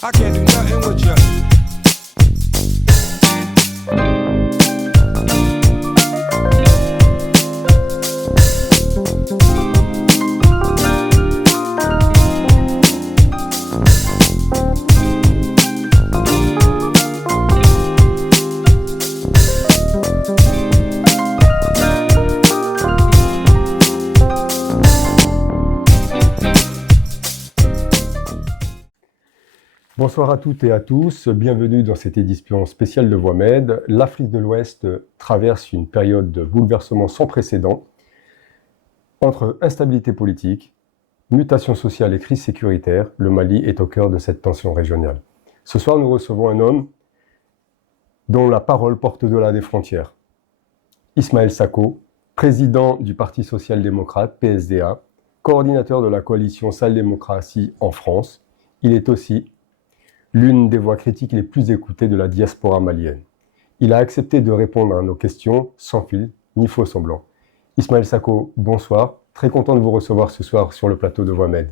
I can't do nothing with you. Bonsoir à toutes et à tous, bienvenue dans cette édition spéciale de Voix Med. L'Afrique de l'Ouest traverse une période de bouleversement sans précédent entre instabilité politique, mutation sociale et crise sécuritaire. Le Mali est au cœur de cette tension régionale. Ce soir, nous recevons un homme dont la parole porte au-delà des frontières. Ismaël Sako, président du Parti social-démocrate, PSDA, coordinateur de la coalition Sale Démocratie en France. Il est aussi l'une des voix critiques les plus écoutées de la diaspora malienne. Il a accepté de répondre à nos questions sans fil ni faux semblant. Ismaël Sako, bonsoir. Très content de vous recevoir ce soir sur le plateau de Voix Med.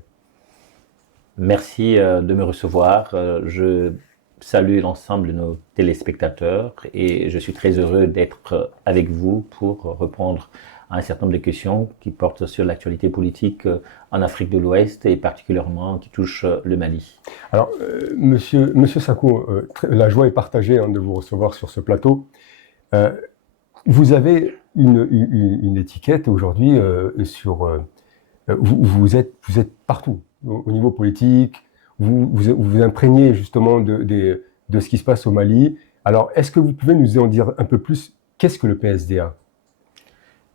Merci de me recevoir. Je salue l'ensemble de nos téléspectateurs et je suis très heureux d'être avec vous pour répondre à un certain nombre de questions qui portent sur l'actualité politique en Afrique de l'Ouest et particulièrement qui touchent le Mali. Alors, monsieur Sako, la joie est partagée de vous recevoir sur ce plateau. Vous avez une étiquette aujourd'hui sur... vous êtes partout, au niveau politique, vous imprégnez justement de ce qui se passe au Mali. Alors, est-ce que vous pouvez nous en dire un peu plus? Qu'est-ce que le PSDA?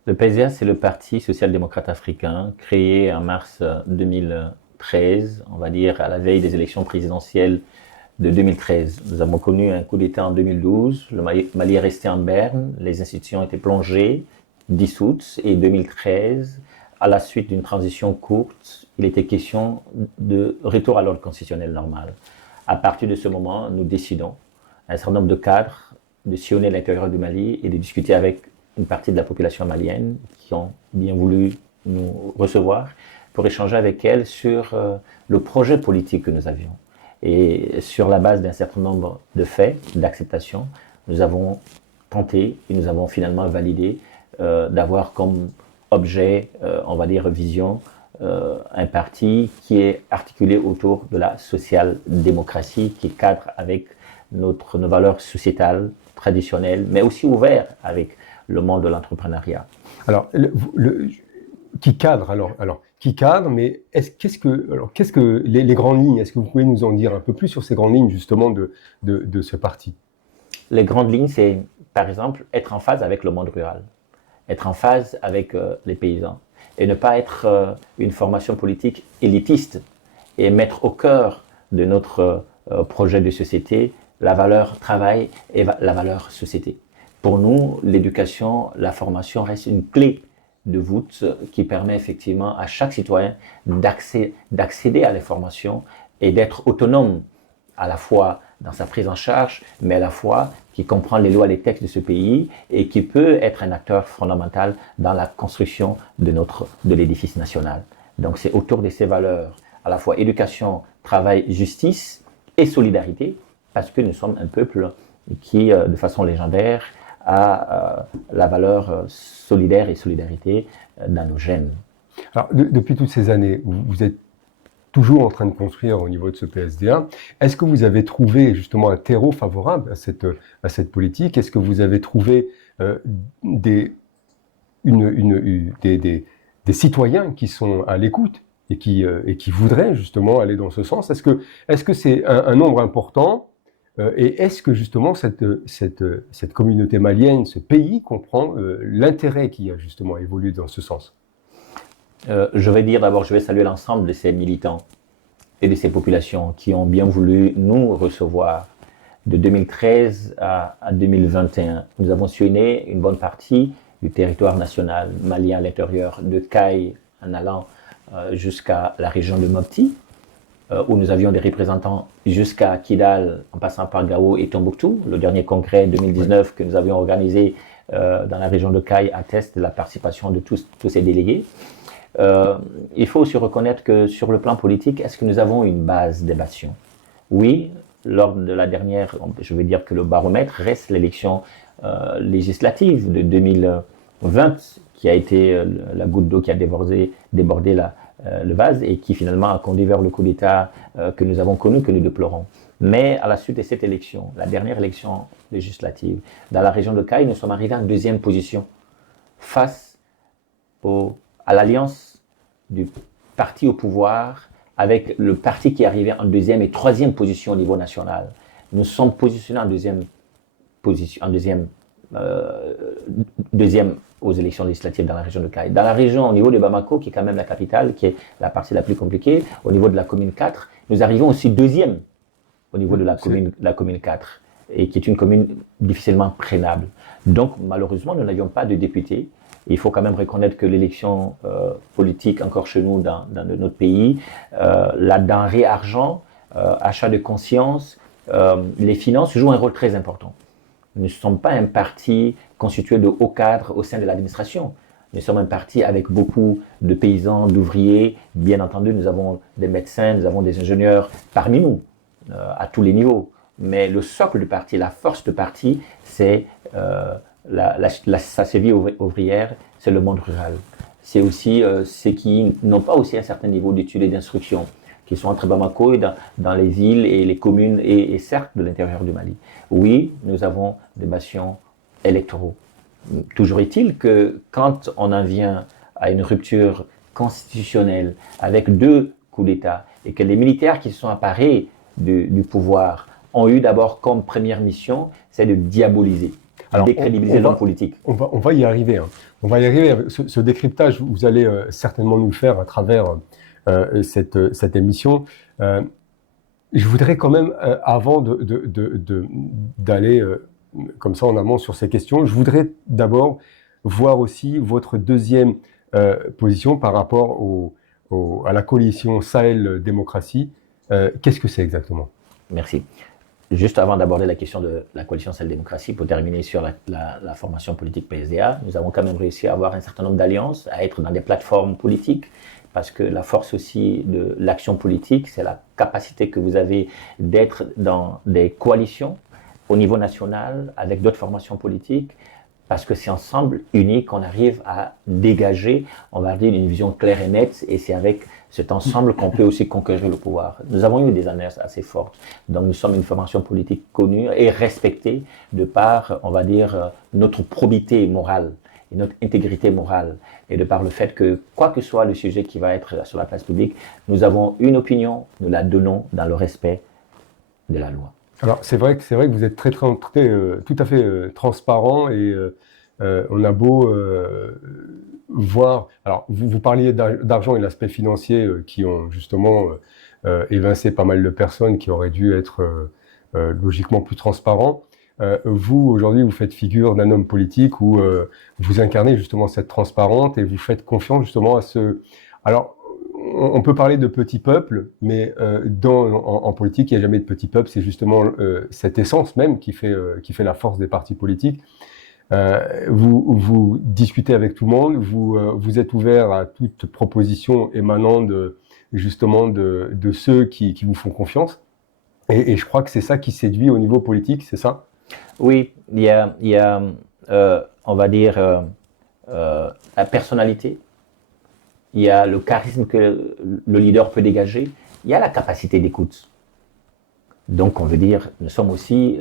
Le PSDA, c'est le Parti social-démocrate africain, créé en mars 2013, on va dire à la veille des élections présidentielles de 2013. Nous avons connu un coup d'État en 2012, le Mali est resté en berne, les institutions étaient plongées, dissoutes, et 2013, à la suite d'une transition courte, il était question de retour à l'ordre constitutionnel normal. À partir de ce moment, nous décidons, un certain nombre de cadres, de sillonner l'intérieur du Mali et de discuter avec une partie de la population malienne qui ont bien voulu nous recevoir pour échanger avec elle sur le projet politique que nous avions. Et sur la base d'un certain nombre de faits, d'acceptation, nous avons tenté et nous avons finalement validé d'avoir comme objet, on va dire vision, un parti qui est articulé autour de la social-démocratie, qui cadre avec nos valeurs sociétales, traditionnelles, mais aussi ouvert avec le monde de l'entrepreneuriat. Alors, qui cadre, mais qu'est-ce que les grandes lignes, est-ce que vous pouvez nous en dire un peu plus sur ces grandes lignes justement de ce parti? Les grandes lignes, c'est par exemple être en phase avec le monde rural, être en phase avec les paysans et ne pas être une formation politique élitiste et mettre au cœur de notre projet de société la valeur travail et la valeur société. Pour nous, l'éducation, la formation reste une clé de voûte qui permet effectivement à chaque citoyen d'accéder à l'information et d'être autonome à la fois dans sa prise en charge, mais à la fois qui comprend les lois et les textes de ce pays et qui peut être un acteur fondamental dans la construction de l'édifice national. Donc c'est autour de ces valeurs, à la fois éducation, travail, justice et solidarité, parce que nous sommes un peuple qui, de façon légendaire, a la valeur solidaire et solidarité dans nos gènes. Alors, depuis toutes ces années, vous êtes toujours en train de construire au niveau de ce PSDA. Est-ce que vous avez trouvé justement un terreau favorable à cette politique? Est-ce que vous avez trouvé des citoyens qui sont à l'écoute et qui voudraient justement aller dans ce sens? Est-ce que c'est un nombre important? Et est-ce que justement cette communauté malienne, ce pays comprend l'intérêt qui a justement évolué dans ce sens? Je vais dire d'abord, je vais saluer l'ensemble de ces militants et de ces populations qui ont bien voulu nous recevoir de 2013 à 2021. Nous avons sillonné une bonne partie du territoire national malien à l'intérieur, de Caille en allant jusqu'à la région de Mopti, où nous avions des représentants jusqu'à Kidal, en passant par Gao et Tombouctou. Le dernier congrès 2019 que nous avions organisé dans la région de Caille atteste de la participation de tous ces délégués. Il faut aussi reconnaître que sur le plan politique, est-ce que nous avons une base d'évasion? Oui, lors de la dernière, je veux dire que le baromètre reste l'élection législative de 2020, qui a été la goutte d'eau qui a débordé le vase et qui finalement a conduit vers le coup d'État que nous avons connu, que nous déplorons. Mais à la suite de cette élection, la dernière élection législative, dans la région de Caille, nous sommes arrivés en deuxième position face à l'alliance du parti au pouvoir avec le parti qui est arrivé en deuxième et troisième position au niveau national. Nous sommes positionnés en deuxième aux élections législatives dans la région de Caille. Dans la région, au niveau de Bamako, qui est quand même la capitale, qui est la partie la plus compliquée, au niveau de la commune 4, nous arrivons aussi deuxième au niveau de la commune 4, et qui est une commune difficilement prenable. Donc, malheureusement, nous n'avions pas de députés. Il faut quand même reconnaître que l'élection politique, encore chez nous, dans notre pays, la denrée argent, achat de conscience, les finances jouent un rôle très important. Nous ne sommes pas un parti constitué de hauts cadres au sein de l'administration. Nous sommes un parti avec beaucoup de paysans, d'ouvriers. Bien entendu, nous avons des médecins, nous avons des ingénieurs parmi nous, à tous les niveaux. Mais le socle du parti, la force du parti, c'est sa cheville ouvrière, c'est le monde rural. C'est aussi ceux qui n'ont pas aussi un certain niveau d'études et d'instruction, qui sont entre Bamako et dans les villes et les communes et certes de l'intérieur du Mali. Oui, nous avons des bastions électoraux. Toujours est-il que quand on en vient à une rupture constitutionnelle avec 2 coups d'État et que les militaires qui se sont emparés du pouvoir ont eu d'abord comme première mission, c'est de diaboliser, décrédibiliser l'homme politique. On va y arriver. Hein. On va y arriver. Ce décryptage, vous allez certainement nous le faire à travers cette émission. Je voudrais quand même, avant d'aller comme ça en amont sur ces questions, je voudrais d'abord voir aussi votre deuxième position par rapport à la coalition Sahel Démocratie. Qu'est-ce que c'est exactement? Merci. Juste avant d'aborder la question de la coalition Sahel Démocratie, pour terminer sur la formation politique PSDA, nous avons quand même réussi à avoir un certain nombre d'alliances, à être dans des plateformes politiques, parce que la force aussi de l'action politique, c'est la capacité que vous avez d'être dans des coalitions au niveau national avec d'autres formations politiques, parce que c'est ensemble, unis, qu'on arrive à dégager, on va dire, une vision claire et nette, et c'est avec cet ensemble qu'on peut aussi conquérir le pouvoir. Nous avons eu des alliances assez fortes, donc nous sommes une formation politique connue et respectée de par, on va dire, notre probité morale et notre intégrité morale, et de par le fait que, quoi que soit le sujet qui va être sur la place publique, nous avons une opinion, nous la donnons dans le respect de la loi. Alors, c'est vrai que vous êtes tout à fait transparent, et on a beau voir. Alors, vous parliez d'argent et l'aspect financier qui ont justement évincé pas mal de personnes qui auraient dû être logiquement plus transparents. Vous, aujourd'hui, vous faites figure d'un homme politique où vous incarnez justement cette transparence et vous faites confiance justement à ce. Alors, on peut parler de petit peuple, mais en politique, il n'y a jamais de petit peuple. C'est justement cette essence même qui fait la force des partis politiques. Vous discutez avec tout le monde, vous êtes ouvert à toute proposition émanant justement de ceux qui vous font confiance. Et je crois que c'est ça qui séduit au niveau politique, c'est ça? Oui, il y a on va dire, la personnalité. Il y a le charisme que le leader peut dégager, il y a la capacité d'écoute. Donc, on veut dire, nous sommes aussi,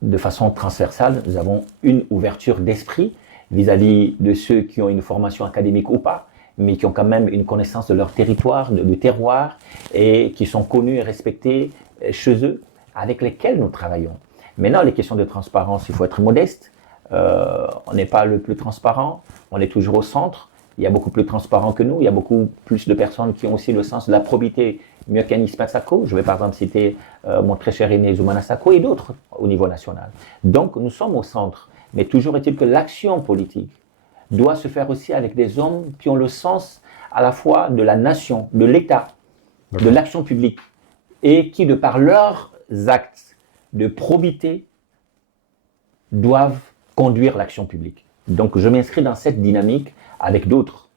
de façon transversale, nous avons une ouverture d'esprit vis-à-vis de ceux qui ont une formation académique ou pas, mais qui ont quand même une connaissance de leur territoire, de terroir, et qui sont connus et respectés chez eux, avec lesquels nous travaillons. Maintenant, les questions de transparence, il faut être modeste. On n'est pas le plus transparent, on est toujours au centre. il y a beaucoup plus transparent que nous, il y a beaucoup plus de personnes qui ont aussi le sens de la probité mieux qu'Anis Matsako. Je vais par exemple citer mon très cher aîné Zoumana Sako et d'autres au niveau national. Donc nous sommes au centre, mais toujours est-il que l'action politique doit se faire aussi avec des hommes qui ont le sens à la fois de la nation, de l'État, de l'action publique, et qui, de par leurs actes de probité, doivent conduire l'action publique. Donc je m'inscris dans cette dynamique avec d'autres,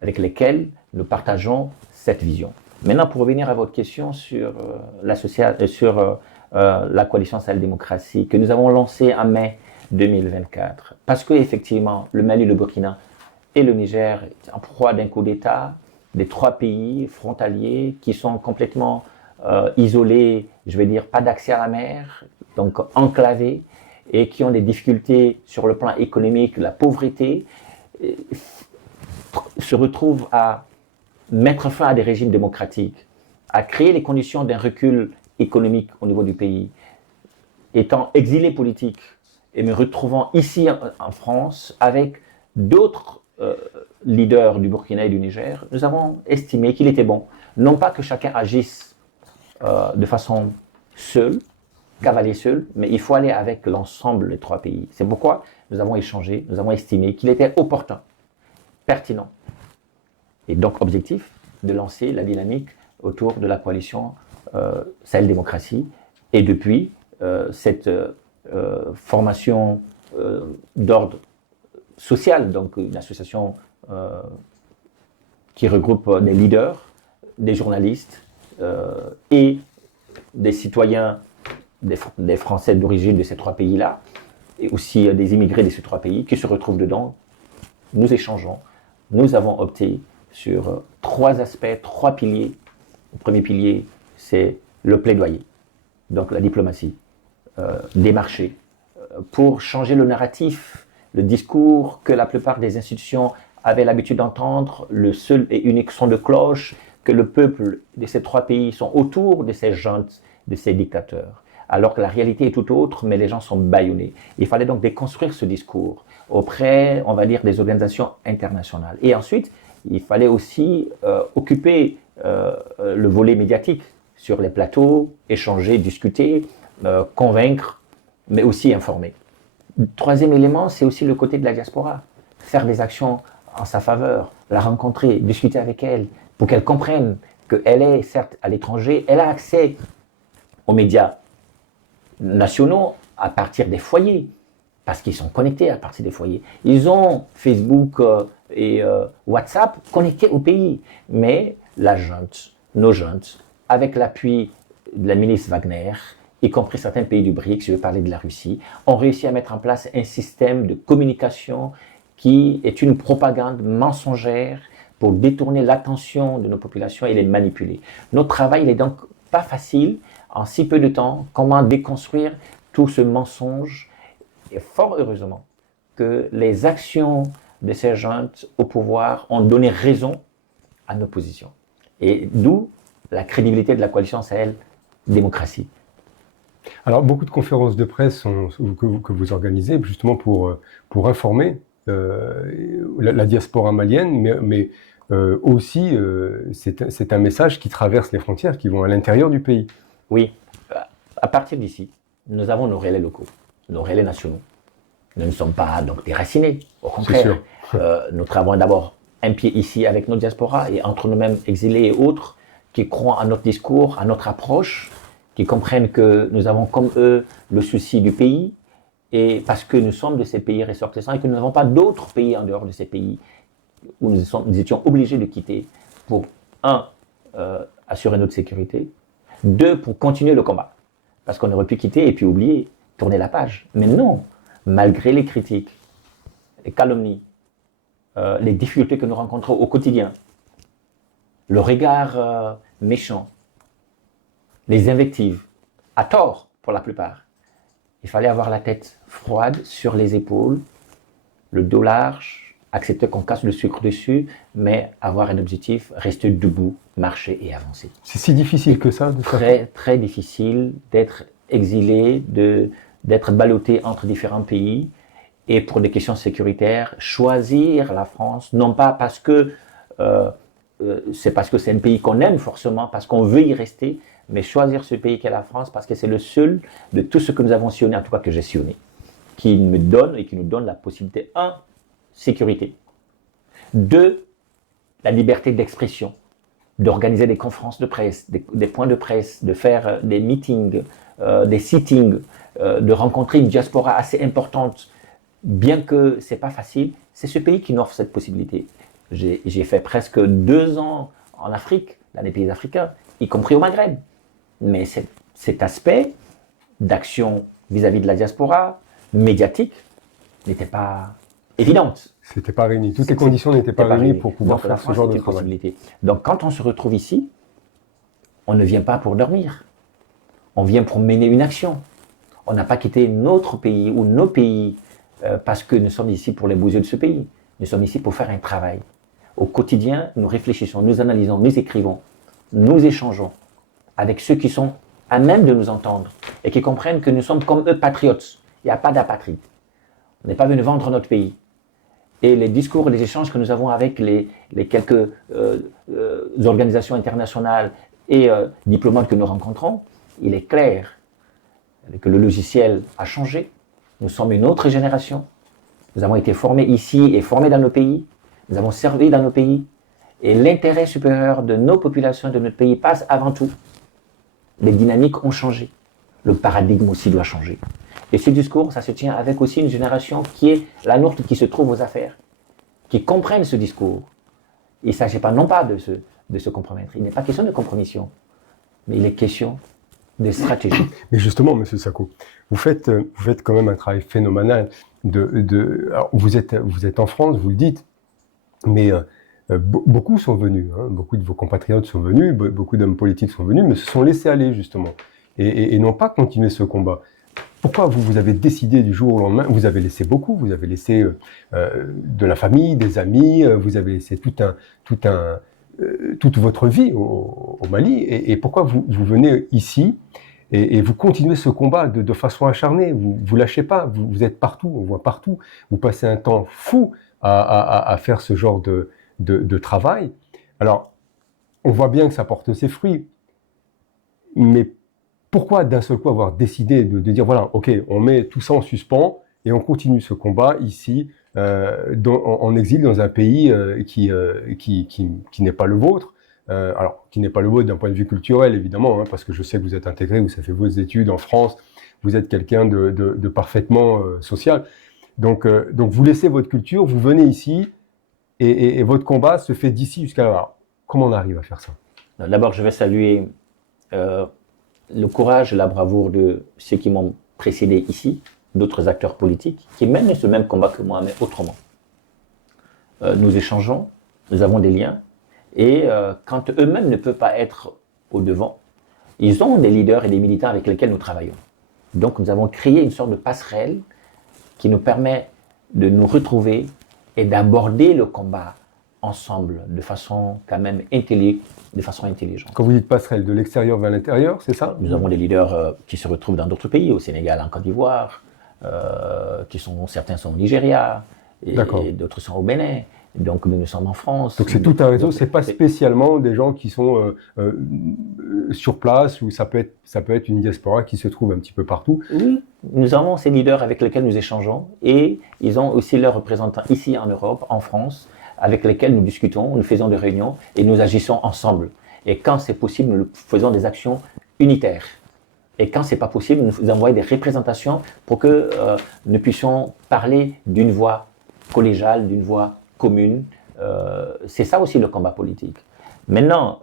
avec lesquels nous partageons cette vision. Maintenant, pour revenir à votre question sur la coalition Sahel-Démocratie que nous avons lancée en mai 2024, parce qu'effectivement, le Mali, le Burkina et le Niger sont en proie d'un coup d'État, des 3 pays frontaliers qui sont complètement isolés, je vais dire pas d'accès à la mer, donc enclavés, et qui ont des difficultés sur le plan économique, la pauvreté, se retrouvent à mettre fin à des régimes démocratiques, à créer les conditions d'un recul économique au niveau du pays. Étant exilé politique et me retrouvant ici en France avec d'autres leaders du Burkina et du Niger, nous avons estimé qu'il était bon, non pas que chacun agisse de façon seule, cavaler seul, mais il faut aller avec l'ensemble des 3 pays. C'est pourquoi nous avons échangé, nous avons estimé qu'il était opportun, pertinent, et donc objectif de lancer la dynamique autour de la coalition Sahel-Démocratie. Et depuis, cette formation d'ordre social, donc une association qui regroupe des leaders, des journalistes et des citoyens, des Français d'origine de ces 3 pays-là, et aussi des immigrés de ces 3 pays qui se retrouvent dedans. Nous échangeons. Nous avons opté sur 3 aspects, 3 piliers. Le premier pilier, c'est le plaidoyer, donc la diplomatie, des marchés, pour changer le narratif, le discours que la plupart des institutions avaient l'habitude d'entendre, le seul et unique son de cloche, que le peuple de ces 3 pays sont autour de ces juntes, de ces dictateurs. Alors que la réalité est tout autre, mais les gens sont bâillonnés. Il fallait donc déconstruire ce discours auprès, on va dire, des organisations internationales. Et ensuite, il fallait aussi occuper le volet médiatique sur les plateaux, échanger, discuter, convaincre, mais aussi informer. Troisième élément, c'est aussi le côté de la diaspora. Faire des actions en sa faveur, la rencontrer, discuter avec elle, pour qu'elle comprenne qu'elle est certes à l'étranger, elle a accès aux médias nationaux à partir des foyers, parce qu'ils sont connectés à partir des foyers. Ils ont Facebook et WhatsApp connectés au pays, mais la junte, nos juntes, avec l'appui de la ministre Wagner, y compris certains pays du BRICS, je vais parler de la Russie, ont réussi à mettre en place un système de communication qui est une propagande mensongère pour détourner l'attention de nos populations et les manipuler. Notre travail n'est donc pas facile en si peu de temps. Comment déconstruire tout ce mensonge? Et fort heureusement que les actions de ces juntes au pouvoir ont donné raison à nos positions. Et d'où la crédibilité de la coalition Sahel-Démocratie. Alors, beaucoup de conférences de presse que vous organisez justement pour informer la diaspora malienne, mais aussi c'est un message qui traverse les frontières, qui vont à l'intérieur du pays. Oui, à partir d'ici, nous avons nos relais locaux, nos relais nationaux. Nous ne sommes pas donc déracinés, au contraire. Nous travaillons d'abord un pied ici avec nos diasporas et entre nous-mêmes exilés et autres qui croient à notre discours, à notre approche, qui comprennent que nous avons comme eux le souci du pays, et parce que nous sommes de ces pays ressortissants et que nous n'avons pas d'autres pays en dehors de ces pays où nous étions obligés de quitter pour, assurer notre sécurité, 2, pour continuer le combat. Parce qu'on aurait pu quitter et puis oublier, tourner la page. Mais non, malgré les critiques, les calomnies, les difficultés que nous rencontrons au quotidien, le regard méchant, les invectives, à tort pour la plupart, il fallait avoir la tête froide sur les épaules, le dos large, accepter qu'on casse le sucre dessus, mais avoir un objectif, rester debout, marcher et avancer. C'est si difficile que ça? Très, très difficile d'être exilé, d'être ballotté entre différents pays et pour des questions sécuritaires, choisir la France, non pas parce que c'est un pays qu'on aime forcément, parce qu'on veut y rester, mais choisir ce pays qu'est la France parce que c'est le seul de tout ce que nous avons sillonné, en tout cas que j'ai sillonné, qui me donne et qui nous donne la possibilité, un, sécurité, deux, la liberté d'expression, d'organiser des conférences de presse, des points de presse, de faire des meetings, des sittings, de rencontrer une diaspora assez importante, bien que ce n'est pas facile, c'est ce pays qui nous offre cette possibilité. J'ai fait presque 2 ans en Afrique, dans les pays africains, y compris au Maghreb. Mais cet aspect d'action vis-à-vis de la diaspora, médiatique, n'était pas évidente. C'était pas réuni. Toutes les conditions n'étaient pas réunies pour pouvoir faire ce genre de travail. Possibilité. Donc quand on se retrouve ici, on ne vient pas pour dormir. On vient pour mener une action. On n'a pas quitté notre pays ou nos pays parce que nous sommes ici pour les beaux yeux de ce pays. Nous sommes ici pour faire un travail. Au quotidien, nous réfléchissons, nous analysons, nous écrivons, nous échangeons avec ceux qui sont à même de nous entendre et qui comprennent que nous sommes comme eux patriotes. Il n'y a pas d'apatride. On n'est pas venu vendre notre pays. Et les discours et les échanges que nous avons avec les quelques organisations internationales et diplomates que nous rencontrons, il est clair que le logiciel a changé. Nous sommes une autre génération. Nous avons été formés ici et formés dans nos pays. Nous avons servi dans nos pays. Et l'intérêt supérieur de nos populations et de notre pays passe avant tout. Les dynamiques ont changé. Le paradigme aussi doit changer. Et ce discours, ça se tient avec aussi une génération qui est la nôtre, qui se trouve aux affaires, qui comprennent ce discours. Il ne s'agit pas non pas de se compromettre. Il n'est pas question de compromission, mais il est question de stratégie. Mais justement, M. Sako, vous faites quand même un travail phénoménal. Alors, vous êtes en France, vous le dites, mais beaucoup sont venus, hein, beaucoup de vos compatriotes sont venus, beaucoup d'hommes politiques sont venus, mais se sont laissés aller justement, et n'ont pas continué ce combat. Pourquoi vous avez décidé du jour au lendemain, vous avez laissé beaucoup, vous avez laissé de la famille, des amis, vous avez laissé toute votre vie au Mali, et pourquoi vous venez ici et vous continuez ce combat de façon acharnée, vous lâchez pas, vous êtes partout, on voit partout, vous passez un temps fou à faire ce genre de travail. Alors, on voit bien que ça porte ses fruits, mais pourquoi d'un seul coup avoir décidé de dire voilà, ok, on met tout ça en suspens et on continue ce combat ici en exil dans un pays qui n'est pas le vôtre, alors qui n'est pas le vôtre d'un point de vue culturel évidemment, hein, parce que je sais que vous êtes intégré, vous avez fait vos études en France, vous êtes quelqu'un de parfaitement social, donc vous laissez votre culture, vous venez ici et votre combat se fait d'ici jusqu'à là. Comment on arrive à faire ça? D'abord, je vais saluer le courage et la bravoure de ceux qui m'ont précédé ici, d'autres acteurs politiques, qui mènent ce même combat que moi, mais autrement. Nous échangeons, nous avons des liens, et quand eux-mêmes ne peuvent pas être au devant, ils ont des leaders et des militants avec lesquels nous travaillons. Donc nous avons créé une sorte de passerelle qui nous permet de nous retrouver et d'aborder le combat ensemble, de façon quand même intelligente. Quand vous dites passerelle, de l'extérieur vers l'intérieur, c'est ça? Nous avons des leaders qui se retrouvent dans d'autres pays, au Sénégal, en Côte d'Ivoire, certains sont au Nigeria, et d'autres sont au Bénin. Donc nous sommes en France. Donc c'est tout un réseau, c'est pas spécialement des gens qui sont sur place, ou ça peut être une diaspora qui se trouve un petit peu partout. Oui, nous avons ces leaders avec lesquels nous échangeons, et ils ont aussi leurs représentants ici en Europe, en France, avec lesquels nous discutons, nous faisons des réunions et nous agissons ensemble. Et quand c'est possible, nous faisons des actions unitaires. Et quand c'est pas possible, nous envoyons des représentations pour que nous puissions parler d'une voix collégiale, d'une voix commune. C'est ça aussi le combat politique. Maintenant,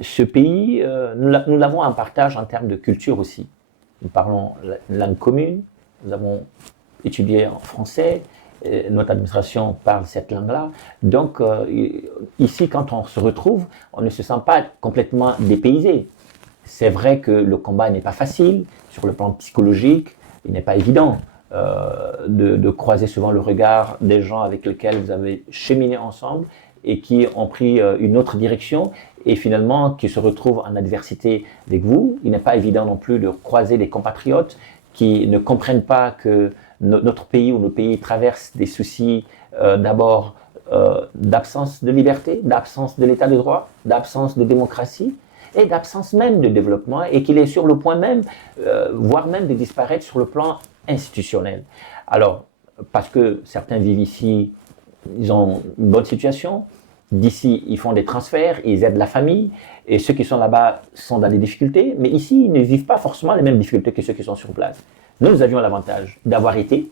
ce pays, nous l'avons en partage en termes de culture aussi. Nous parlons la langue commune, nous avons étudié en français, notre administration parle cette langue-là. Donc, ici, quand on se retrouve, on ne se sent pas complètement dépaysé. C'est vrai que le combat n'est pas facile, sur le plan psychologique, il n'est pas évident de croiser souvent le regard des gens avec lesquels vous avez cheminé ensemble et qui ont pris une autre direction et finalement qui se retrouvent en adversité avec vous. Il n'est pas évident non plus de croiser des compatriotes qui ne comprennent pas que notre pays ou nos pays traversent des soucis d'abord d'absence de liberté, d'absence de l'état de droit, d'absence de démocratie et d'absence même de développement et qu'il est sur le point même, voire même de disparaître sur le plan institutionnel. Alors, parce que certains vivent ici, ils ont une bonne situation, d'ici ils font des transferts, ils aident la famille et ceux qui sont là-bas sont dans des difficultés, mais ici ils ne vivent pas forcément les mêmes difficultés que ceux qui sont sur place. Nous avions l'avantage d'avoir été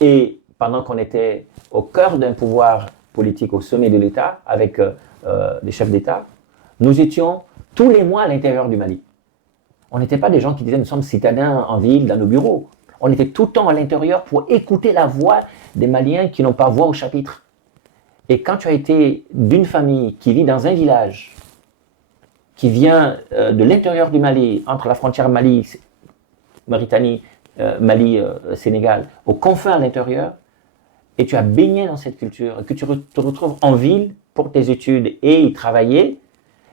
et pendant qu'on était au cœur d'un pouvoir politique au sommet de l'État, avec les chefs d'État, nous étions tous les mois à l'intérieur du Mali. On n'était pas des gens qui disaient nous sommes citadins en ville, dans nos bureaux. On était tout le temps à l'intérieur pour écouter la voix des Maliens qui n'ont pas voix au chapitre. Et quand tu as été d'une famille qui vit dans un village, qui vient de l'intérieur du Mali, entre la frontière Mali, Mauritanie, Mali, Sénégal, aux confins à l'intérieur, et tu as baigné dans cette culture, et que tu te retrouves en ville pour tes études et y travailler,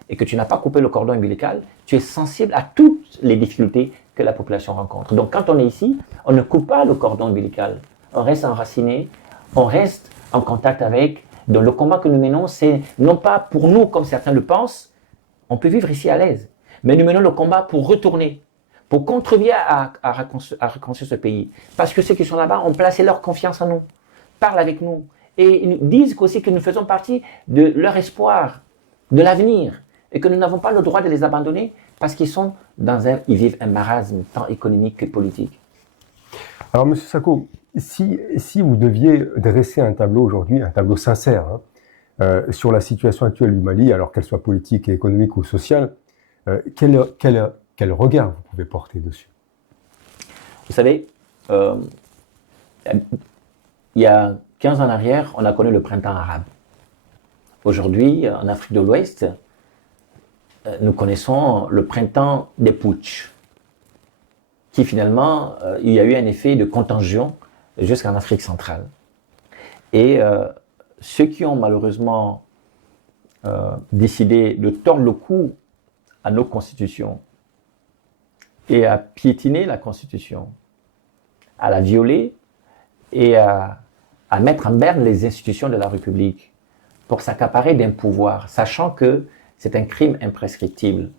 et que tu n'as pas coupé le cordon ombilical, tu es sensible à toutes les difficultés que la population rencontre. Donc quand on est ici, on ne coupe pas le cordon ombilical. On reste enraciné, on reste en contact avec. Donc le combat que nous menons, c'est non pas pour nous, comme certains le pensent, on peut vivre ici à l'aise, mais nous menons le combat pour retourner, pour contribuer à reconstruire ce pays. Parce que ceux qui sont là-bas ont placé leur confiance en nous, parlent avec nous, et ils nous disent aussi que nous faisons partie de leur espoir, de l'avenir, et que nous n'avons pas le droit de les abandonner parce qu'ils vivent un marasme tant économique que politique. Alors, M. Sako, si vous deviez dresser un tableau aujourd'hui, un tableau sincère, sur la situation actuelle du Mali, alors qu'elle soit politique, économique ou sociale, quel regard vous pouvez porter dessus? Vous savez, il y a 15 ans en arrière, on a connu le printemps arabe. Aujourd'hui, en Afrique de l'Ouest, nous connaissons le printemps des putsch, qui finalement, il y a eu un effet de contagion jusqu'en Afrique centrale. Et ceux qui ont malheureusement décidé de tordre le cou à nos constitutions et à piétiner la constitution, à la violer et à mettre en berne les institutions de la République pour s'accaparer d'un pouvoir, sachant que c'est un crime imprescriptible.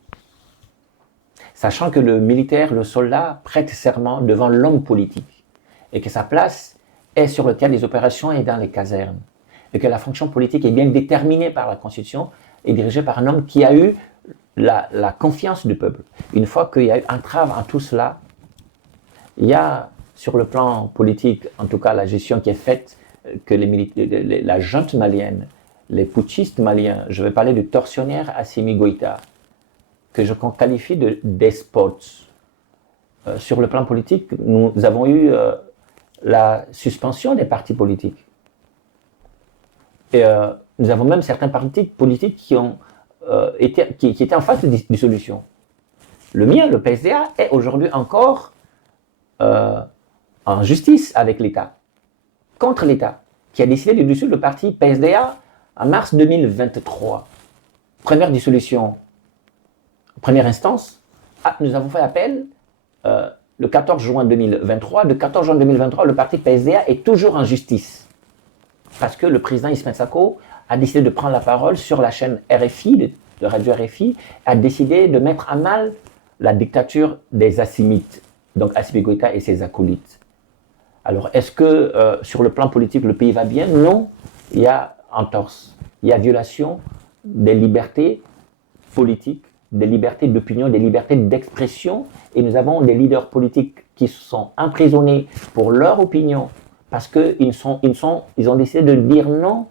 Sachant que le militaire, le soldat, prête serment devant l'homme politique et que sa place est sur le théâtre des opérations et dans les casernes. Et que la fonction politique est bien déterminée par la Constitution et dirigée par un homme qui a eu la confiance du peuple. Une fois qu'il y a eu entrave en tout cela, il y a sur le plan politique, en tout cas la gestion qui est faite, que la junte malienne, les putschistes maliens, je vais parler du tortionnaire Assimi Goïta, que je qualifie de despote. Sur le plan politique, nous avons eu la suspension des partis politiques. Et nous avons même certains partis politiques qui étaient en phase de dissolution. Le mien, le PSDA, est aujourd'hui encore en justice avec l'État, contre l'État, qui a décidé de dissoudre le parti PSDA en mars 2023. Première dissolution, première instance, nous avons fait appel le 14 juin 2023. Le 14 juin 2023, le parti PSDA est toujours en justice. Parce que le président Ismaël Sako a décidé de prendre la parole sur la chaîne RFI, de Radio RFI, a décidé de mettre à mal la dictature des Assimites, donc Assimi Goïta et ses acolytes. Alors, est-ce que sur le plan politique, le pays va bien? Non, il y a entorse, il y a violation des libertés politiques, des libertés d'opinion, des libertés d'expression, et nous avons des leaders politiques qui sont emprisonnés pour leur opinion, parce qu'ils ont décidé de dire non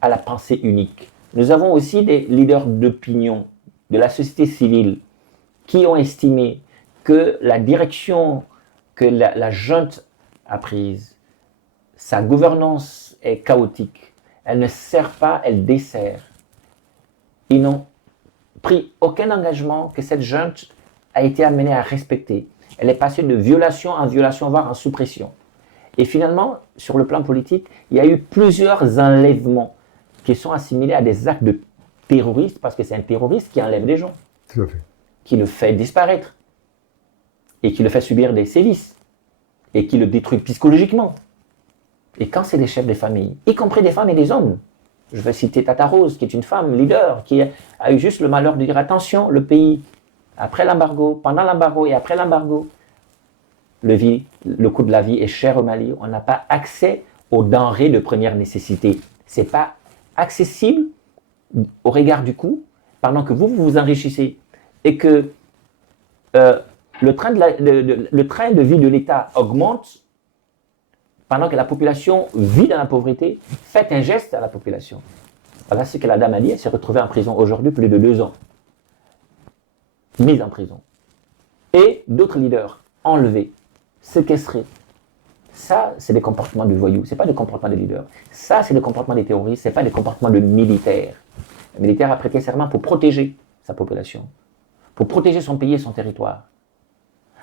à la pensée unique. Nous avons aussi des leaders d'opinion, de la société civile, qui ont estimé que la direction que la junte a prise, sa gouvernance est chaotique, elle ne sert pas, elle dessert. Ils n'ont pris aucun engagement que cette junte a été amenée à respecter. Elle est passée de violation en violation, voire en suppression. Et finalement, sur le plan politique, il y a eu plusieurs enlèvements qui sont assimilés à des actes de terroristes, parce que c'est un terroriste qui enlève des gens, Tout à fait. qui le fait disparaître et qui le fait subir des sévices. et qui le détruit psychologiquement. Et quand c'est des chefs de famille, y compris des femmes et des hommes, je vais citer Tata Rose, qui est une femme leader, qui a eu juste le malheur de dire attention, le pays, après l'embargo, pendant l'embargo et après l'embargo, le coût de la vie est cher au Mali. On n'a pas accès aux denrées de première nécessité. Ce n'est pas accessible au regard du coût, pendant que vous vous enrichissez et que le train de vie de l'État augmente pendant que la population vit dans la pauvreté. Faites un geste à la population. Voilà ce que la dame a dit. Elle s'est retrouvée en prison aujourd'hui plus de 2 ans. Mise en prison. Et d'autres leaders enlevés, séquestrés. Ça, c'est des comportements de voyous. Ce n'est pas des comportements de leaders. Ça, c'est des comportements des terroristes. Ce n'est pas des comportements de militaires. Le militaire a prêté serment pour protéger sa population, pour protéger son pays et son territoire.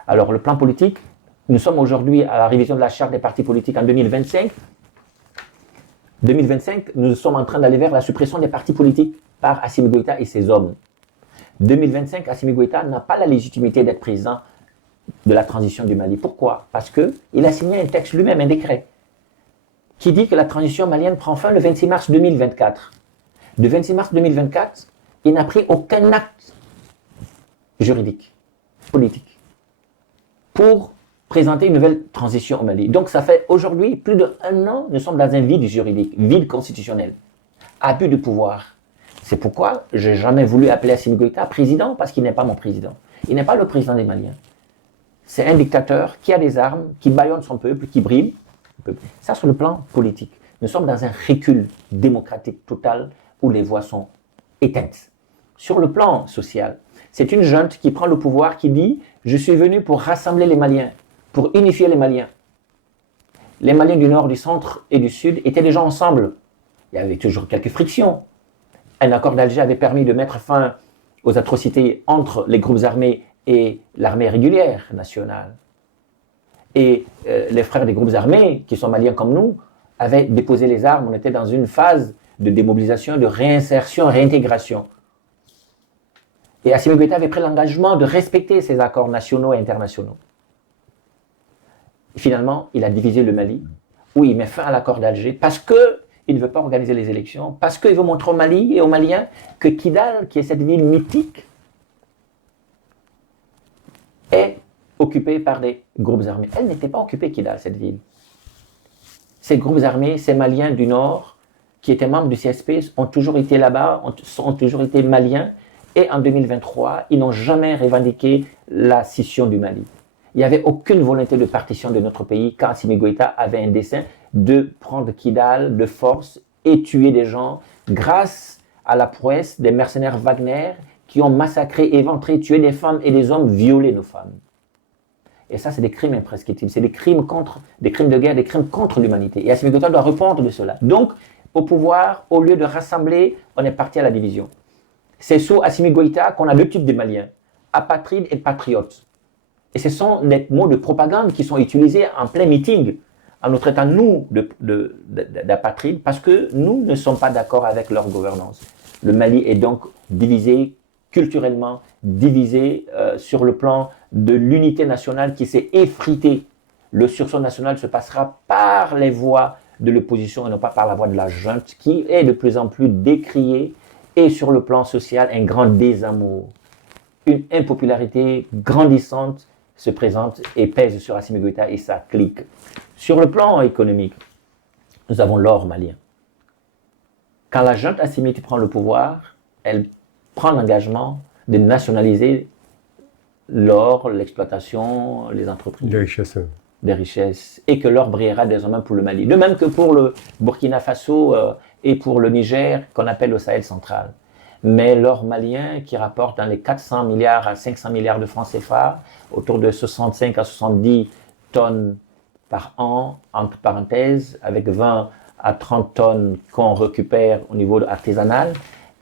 Alors, le plan politique, nous sommes aujourd'hui à la révision de la charte des partis politiques en 2025. 2025, nous sommes en train d'aller vers la suppression des partis politiques par Assimi Goïta et ses hommes. 2025, Assimi Goïta n'a pas la légitimité d'être président de la transition du Mali. Pourquoi? Parce qu'il a signé un texte lui-même, un décret, qui dit que la transition malienne prend fin le 26 mars 2024. Le 26 mars 2024, il n'a pris aucun acte juridique, politique, pour présenter une nouvelle transition au Mali. Donc ça fait aujourd'hui plus d'1 an, nous sommes dans un vide juridique, vide constitutionnel, abus de pouvoir. C'est pourquoi je n'ai jamais voulu appeler Assimi Goïta président, parce qu'il n'est pas mon président. Il n'est pas le président des Maliens. C'est un dictateur qui a des armes, qui bâillonne son peuple, qui brime. Ça, sur le plan politique. Nous sommes dans un recul démocratique total où les voix sont éteintes. Sur le plan social, c'est une junte qui prend le pouvoir, qui dit « Je suis venu pour rassembler les Maliens, pour unifier les Maliens. » Les Maliens du Nord, du Centre et du Sud étaient déjà ensemble. Il y avait toujours quelques frictions. Un accord d'Alger avait permis de mettre fin aux atrocités entre les groupes armés et l'armée régulière nationale. Et les frères des groupes armés, qui sont maliens comme nous, avaient déposé les armes. On était dans une phase de démobilisation, de réinsertion, réintégration. Et Assimi Goïta avait pris l'engagement de respecter ces accords nationaux et internationaux. Et finalement, il a divisé le Mali, où il met fin à l'accord d'Alger, parce qu'il ne veut pas organiser les élections, parce qu'il veut montrer au Mali et aux Maliens que Kidal, qui est cette ville mythique, est occupée par des groupes armés. Elle n'était pas occupée, Kidal, cette ville. Ces groupes armés, ces Maliens du Nord, qui étaient membres du CSP, ont toujours été là-bas, ont toujours été maliens, et en 2023, ils n'ont jamais revendiqué la scission du Mali. Il n'y avait aucune volonté de partition de notre pays quand Assimi Goïta avait un dessein de prendre Kidal de force et tuer des gens grâce à la prouesse des mercenaires Wagner qui ont massacré, éventré, tué des femmes et des hommes, violé nos femmes. Et ça, c'est des crimes imprescriptibles. C'est des crimes de guerre, des crimes contre l'humanité. Et Assimi Goïta doit répondre de cela. Donc, au pouvoir, au lieu de rassembler, on est parti à la division. C'est sous Assimi Goïta qu'on a 2 types de Maliens, apatrides et patriotes. Et ce sont des mots de propagande qui sont utilisés en plein meeting, en nous traitant, nous, d'apatrides, parce que nous ne sommes pas d'accord avec leur gouvernance. Le Mali est donc divisé culturellement, divisé sur le plan de l'unité nationale qui s'est effritée. Le sursaut national se passera par les voix de l'opposition et non pas par la voix de la junte, qui est de plus en plus décriée, et sur le plan social, un grand désamour. Une impopularité grandissante se présente et pèse sur Assimi Goïta et sa clique. Sur le plan économique, nous avons l'or malien. Quand la junte assimite prend le pouvoir, elle prend l'engagement de nationaliser l'or, l'exploitation, les entreprises. Des richesses. Et que l'or brillera désormais pour le Mali. De même que pour le Burkina Faso et pour le Niger, qu'on appelle le Sahel central. Mais l'or malien, qui rapporte dans les 400 milliards à 500 milliards de francs CFA, autour de 65 à 70 tonnes par an, entre parenthèses, avec 20 à 30 tonnes qu'on récupère au niveau artisanal,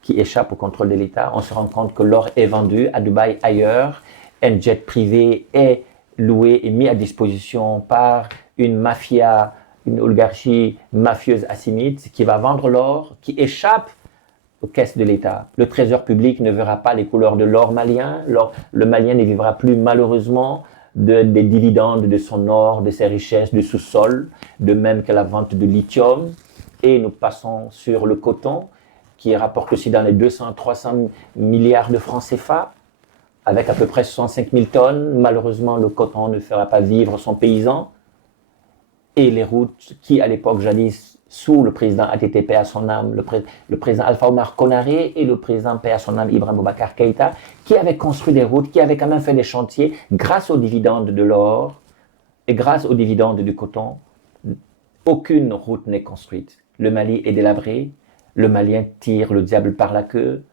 qui échappe au contrôle de l'État, on se rend compte que l'or est vendu à Dubaï, ailleurs. Un jet privé est loué et mis à disposition par une mafia, une oligarchie mafieuse assimite qui va vendre l'or, qui échappe aux caisses de l'État. Le trésor public ne verra pas les couleurs de l'or malien. Le malien ne vivra plus malheureusement des dividendes de son or, de ses richesses, du sous-sol, de même que la vente de lithium. Et nous passons sur le coton, qui rapporte aussi dans les 200-300 milliards de francs CFA, avec à peu près 65 000 tonnes. Malheureusement, le coton ne fera pas vivre son paysan. Et les routes qui, à l'époque, jadis, sous le président ATT, paix à son âme, le président Alpha Omar Konaré et le président paix à son âme, Ibrahim Boubacar Keïta, qui avaient construit des routes, qui avaient quand même fait des chantiers grâce aux dividendes de l'or et grâce aux dividendes du coton. Aucune route n'est construite. Le Mali est délabré, le Malien tire le diable par la queue,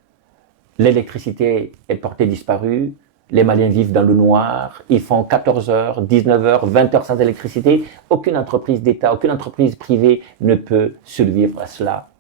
l'électricité est portée disparue, les Maliens vivent dans le noir, ils font 14 heures, 19 heures, 20 heures sans électricité. Aucune entreprise d'État, aucune entreprise privée ne peut survivre à cela.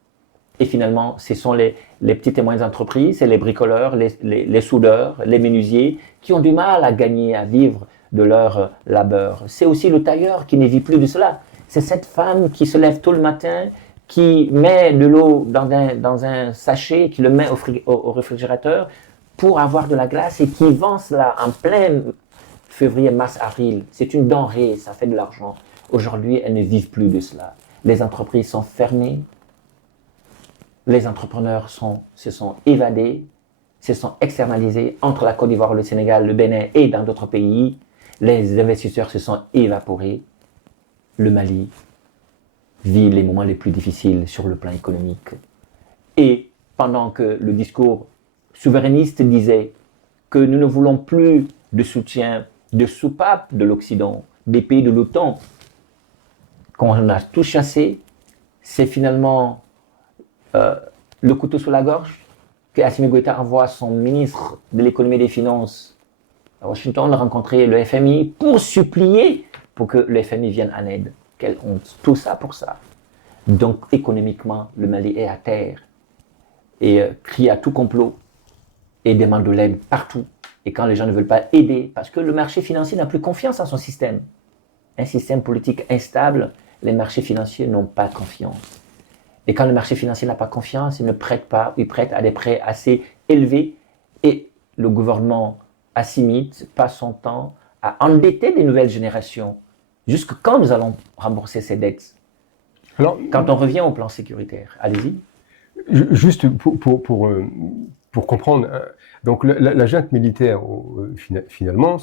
Et finalement, ce sont les petites et moyennes entreprises, c'est les bricoleurs, les soudeurs, les menuisiers qui ont du mal à gagner, à vivre de leur labeur. C'est aussi le tailleur qui ne vit plus de cela. C'est cette femme qui se lève tôt le matin, qui met de l'eau dans un sachet, qui le met au réfrigérateur pour avoir de la glace et qui vend cela en plein février, mars, avril. C'est une denrée, ça fait de l'argent. Aujourd'hui, elles ne vivent plus de cela. Les entreprises sont fermées, les entrepreneurs se sont évadés, se sont externalisés entre la Côte d'Ivoire, le Sénégal, le Bénin et dans d'autres pays. Les investisseurs se sont évaporés. Le Mali vit les moments les plus difficiles sur le plan économique. Et pendant que le discours souverainiste disait que nous ne voulons plus de soutien de soupapes de l'Occident, des pays de l'OTAN, qu'on a tout chassé, c'est finalement le couteau sous la gorge que Assimi Goïta envoie son ministre de l'économie et des finances à Washington rencontrer le FMI pour supplier pour que le FMI vienne en aide. Quelle honte, tout ça pour ça. Donc économiquement, le Mali est à terre et crie à tout complot et demande de l'aide partout. Et quand les gens ne veulent pas aider, parce que le marché financier n'a plus confiance en son système. Un système politique instable, les marchés financiers n'ont pas confiance. Et quand le marché financier n'a pas confiance, il ne prête pas, il prête à des prêts assez élevés. Et le gouvernement assimite passe son temps à endetter des nouvelles générations. Jusque quand nous allons rembourser ces dettes? Alors, quand on revient au plan sécuritaire, allez-y. Juste pour comprendre, donc la junte militaire, finalement,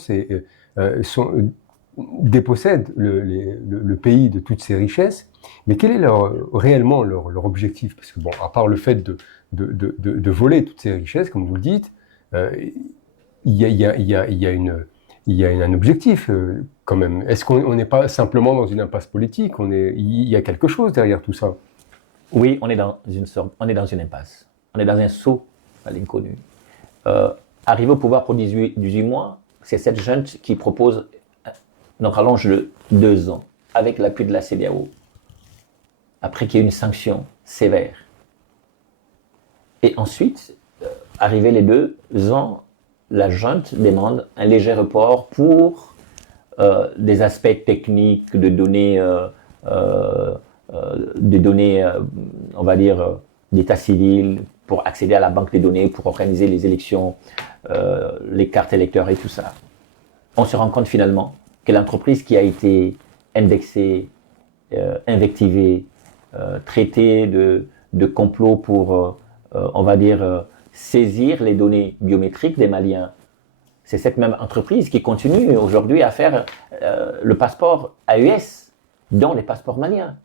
dépossède le pays de toutes ses richesses, mais quel est réellement leur objectif? Parce que, bon, à part le fait de voler toutes ces richesses, comme vous le dites, il y a un objectif quand même. Est-ce qu'on n'est pas simplement dans une impasse politique? Il y a quelque chose derrière tout ça. Oui, on est dans une impasse. On est dans un saut à l'inconnu. Arrivé au pouvoir pour 18 mois, c'est cette junte qui propose notre rallonge de 2 ans avec l'appui de la CEDEAO. Après qu'il y ait une sanction sévère. Et ensuite, arrivé les 2 ans, la junte demande un léger report pour des aspects techniques de données, on va dire, d'état civil, pour accéder à la banque des données, pour organiser les élections, les cartes électeurs et tout ça. On se rend compte finalement que l'entreprise qui a été indexée, invectivée, traitée de complot pour, on va dire, saisir les données biométriques des Maliens, c'est cette même entreprise qui continue aujourd'hui à faire le passeport AES, dont les passeports maliens.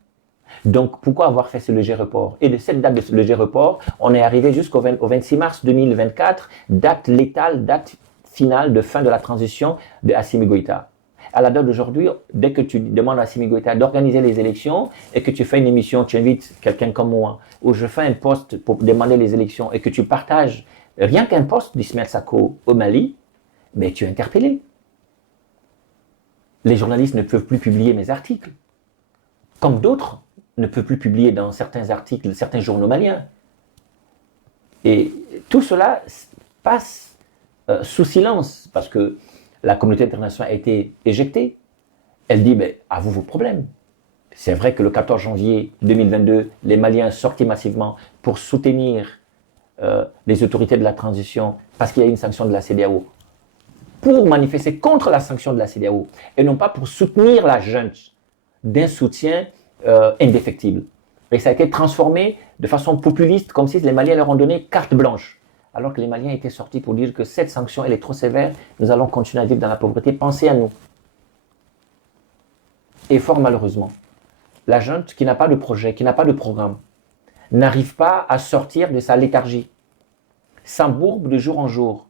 Donc, pourquoi avoir fait ce léger report? Et de cette date de ce léger report, on est arrivé jusqu'au 26 mars 2024, date létale, date finale de fin de la transition de Assimi Goïta. À la date d'aujourd'hui, dès que tu demandes à Assimi Goïta d'organiser les élections et que tu fais une émission, tu invites quelqu'un comme moi, ou je fais un post pour demander les élections et que tu partages rien qu'un post d'Ismaël Sako au Mali, mais tu es interpellé. Les journalistes ne peuvent plus publier mes articles, comme d'autres ne peuvent plus publier dans certains articles, certains journaux maliens. Et tout cela passe sous silence, parce que la communauté internationale a été éjectée. Elle dit, à vous vos problèmes. C'est vrai que le 14 janvier 2022, les Maliens sortaient massivement pour soutenir les autorités de la transition, parce qu'il y a une sanction de la CEDEAO, pour manifester contre la sanction de la CEDEAO et non pas pour soutenir la junte d'un soutien indéfectible. Et ça a été transformé de façon populiste, comme si les Maliens leur ont donné carte blanche. Alors que les Maliens étaient sortis pour dire que cette sanction, elle est trop sévère, nous allons continuer à vivre dans la pauvreté, pensez à nous. Et fort malheureusement, la junte qui n'a pas de projet, qui n'a pas de programme, n'arrive pas à sortir de sa léthargie, s'embourbe de jour en jour.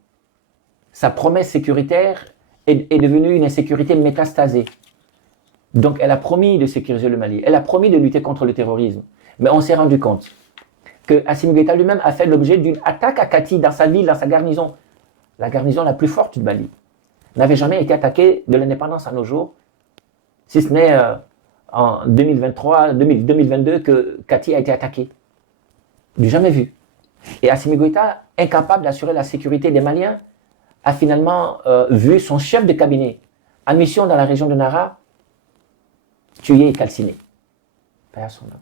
Sa promesse sécuritaire est devenue une insécurité métastasée. Donc elle a promis de sécuriser le Mali, elle a promis de lutter contre le terrorisme. Mais on s'est rendu compte que Assimi Goïta lui-même a fait l'objet d'une attaque à Kati, dans sa ville, dans sa garnison. La garnison la plus forte du Mali n'avait jamais été attaquée de l'indépendance à nos jours, si ce n'est en 2022 que Kati a été attaquée. Du jamais vu. Et Assimi Goïta, incapable d'assurer la sécurité des Maliens, a finalement vu son chef de cabinet en mission dans la région de Nara tué et calciné. Paix à son âme.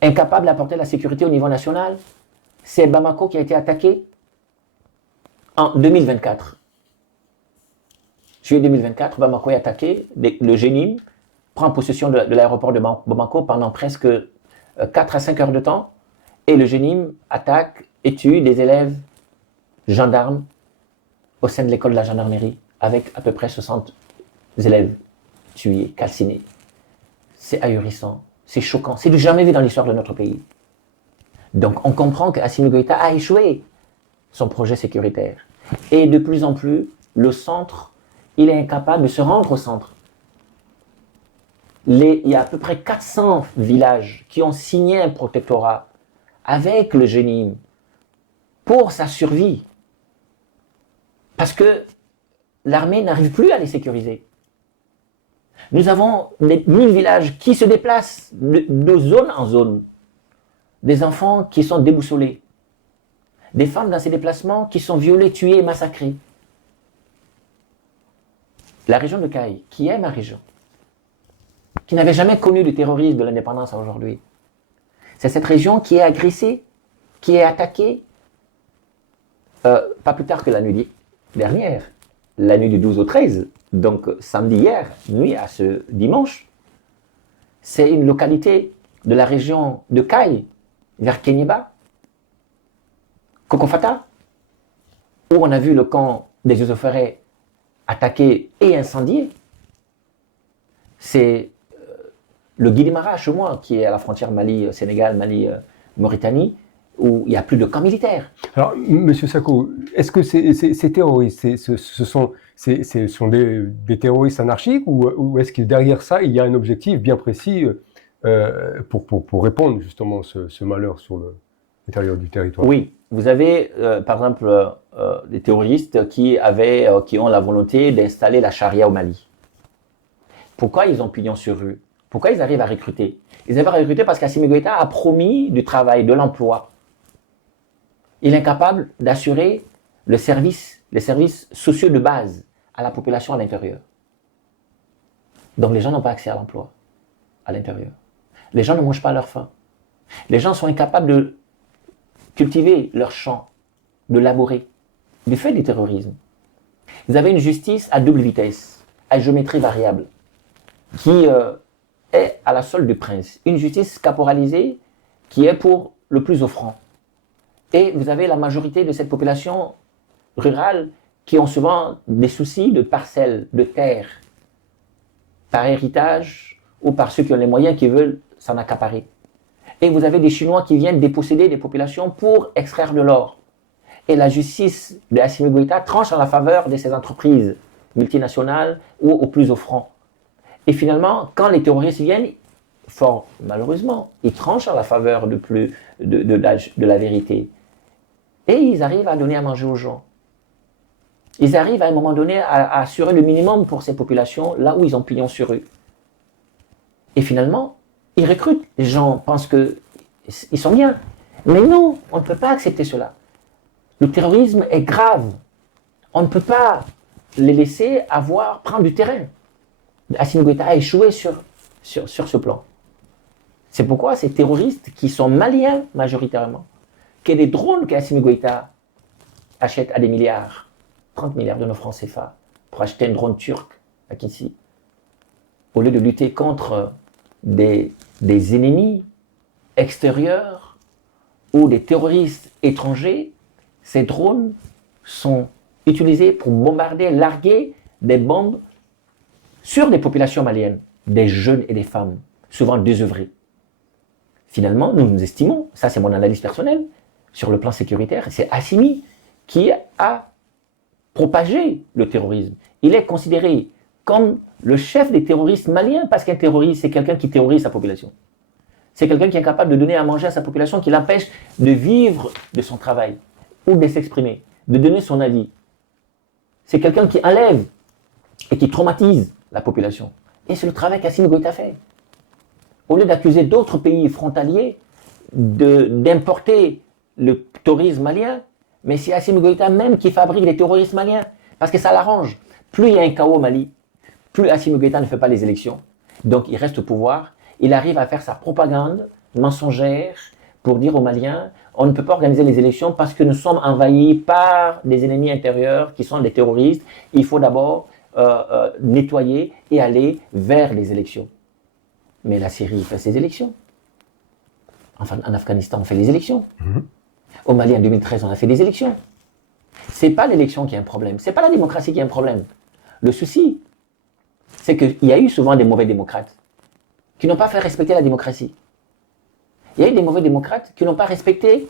Incapable d'apporter la sécurité au niveau national, c'est Bamako qui a été attaqué en 2024. Juillet 2024, Bamako est attaqué, le Génime prend possession de l'aéroport de Bamako pendant presque 4 à 5 heures de temps, et le Génime attaque et tue des élèves gendarmes au sein de l'école de la gendarmerie, avec à peu près 60 élèves tués, calcinés. C'est ahurissant, c'est choquant, c'est du jamais vu dans l'histoire de notre pays. Donc on comprend qu'Assimi Goïta a échoué son projet sécuritaire. Et de plus en plus, le centre, il est incapable de se rendre au centre. Il y a à peu près 400 villages qui ont signé un protectorat avec le Génime pour sa survie. Parce que l'armée n'arrive plus à les sécuriser. Nous avons 1000 villages qui se déplacent de zone en zone. Des enfants qui sont déboussolés. Des femmes dans ces déplacements qui sont violées, tuées et massacrées. La région de Caille, qui est ma région, qui n'avait jamais connu de terrorisme de l'indépendance à aujourd'hui, c'est cette région qui est agressée, qui est attaquée, pas plus tard que la nuit dernière, la nuit du 12 au 13, donc samedi hier, nuit à ce dimanche. C'est une localité de la région de Caille, vers Kéniéba, Kokofata, où on a vu le camp des eaux forêts attaqué et incendié. C'est le Guidimara, chez moi, qui est à la frontière Mali-Sénégal, Mali-Mauritanie, où il n'y a plus de camp militaire. Alors, M. Sako, est-ce que ces terroristes, ce sont des terroristes anarchiques ou est-ce que derrière ça, il y a un objectif bien précis pour répondre justement ce malheur sur l'intérieur du territoire? Oui, vous avez par exemple des terroristes qui ont la volonté d'installer la charia au Mali. Pourquoi ils ont pignon sur rue? Pourquoi ils arrivent à recruter? Ils arrivent à recruter parce qu'Assimi Goïta a promis du travail, de l'emploi. Il est incapable d'assurer les services sociaux de base à la population à l'intérieur. Donc les gens n'ont pas accès à l'emploi à l'intérieur. Les gens ne mangent pas à leur faim. Les gens sont incapables de cultiver leurs champs, de labourer, du fait du terrorisme. Vous avez une justice à double vitesse, à géométrie variable, qui est à la solde du prince. Une justice caporalisée qui est pour le plus offrant. Et vous avez la majorité de cette population rurale qui ont souvent des soucis de parcelles, de terres, par héritage ou par ceux qui ont les moyens qui veulent s'en accaparer. Et vous avez des Chinois qui viennent déposséder des populations pour extraire de l'or. Et la justice de Assimi Goïta tranche en la faveur de ces entreprises multinationales ou aux plus offrants. Et finalement, quand les terroristes viennent, fort malheureusement, ils tranchent en la faveur de la vérité. Et ils arrivent à donner à manger aux gens. Ils arrivent à un moment donné à assurer le minimum pour ces populations, là où ils ont pignon sur rue. Et finalement, ils recrutent. Les gens pensent qu'ils sont bien. Mais non, on ne peut pas accepter cela. Le terrorisme est grave. On ne peut pas les laisser prendre du terrain. Assimi Goïta a échoué sur ce plan. C'est pourquoi ces terroristes, qui sont maliens majoritairement, qu'il y ait des drones qu'Assimi Goïta achète à des milliards, 30 milliards de nos francs CFA pour acheter un drone turc à Kissi, au lieu de lutter contre des ennemis extérieurs ou des terroristes étrangers, ces drones sont utilisés pour bombarder, larguer des bombes sur des populations maliennes, des jeunes et des femmes, souvent désœuvrés. Finalement, nous estimons, ça c'est mon analyse personnelle, sur le plan sécuritaire, c'est Assimi qui a propagé le terrorisme. Il est considéré comme le chef des terroristes maliens, parce qu'un terroriste, c'est quelqu'un qui terrorise sa population. C'est quelqu'un qui est capable de donner à manger à sa population, qui l'empêche de vivre de son travail, ou de s'exprimer, de donner son avis. C'est quelqu'un qui enlève et qui traumatise la population. Et c'est le travail qu'Assimi Goïta fait. Au lieu d'accuser d'autres pays frontaliers d'importer le terrorisme malien, mais c'est Assimi Goïta même qui fabrique les terroristes maliens, parce que ça l'arrange. Plus il y a un chaos au Mali, plus Assimi Goïta ne fait pas les élections, donc il reste au pouvoir, il arrive à faire sa propagande mensongère pour dire aux Maliens, on ne peut pas organiser les élections parce que nous sommes envahis par des ennemis intérieurs qui sont des terroristes, il faut d'abord nettoyer et aller vers les élections. Mais la Syrie fait ses élections. Enfin, en Afghanistan, on fait les élections. Au Mali, en 2013, on a fait des élections. Ce n'est pas l'élection qui est un problème. Ce n'est pas la démocratie qui est un problème. Le souci, c'est qu'il y a eu souvent des mauvais démocrates qui n'ont pas fait respecter la démocratie. Il y a eu des mauvais démocrates qui n'ont pas respecté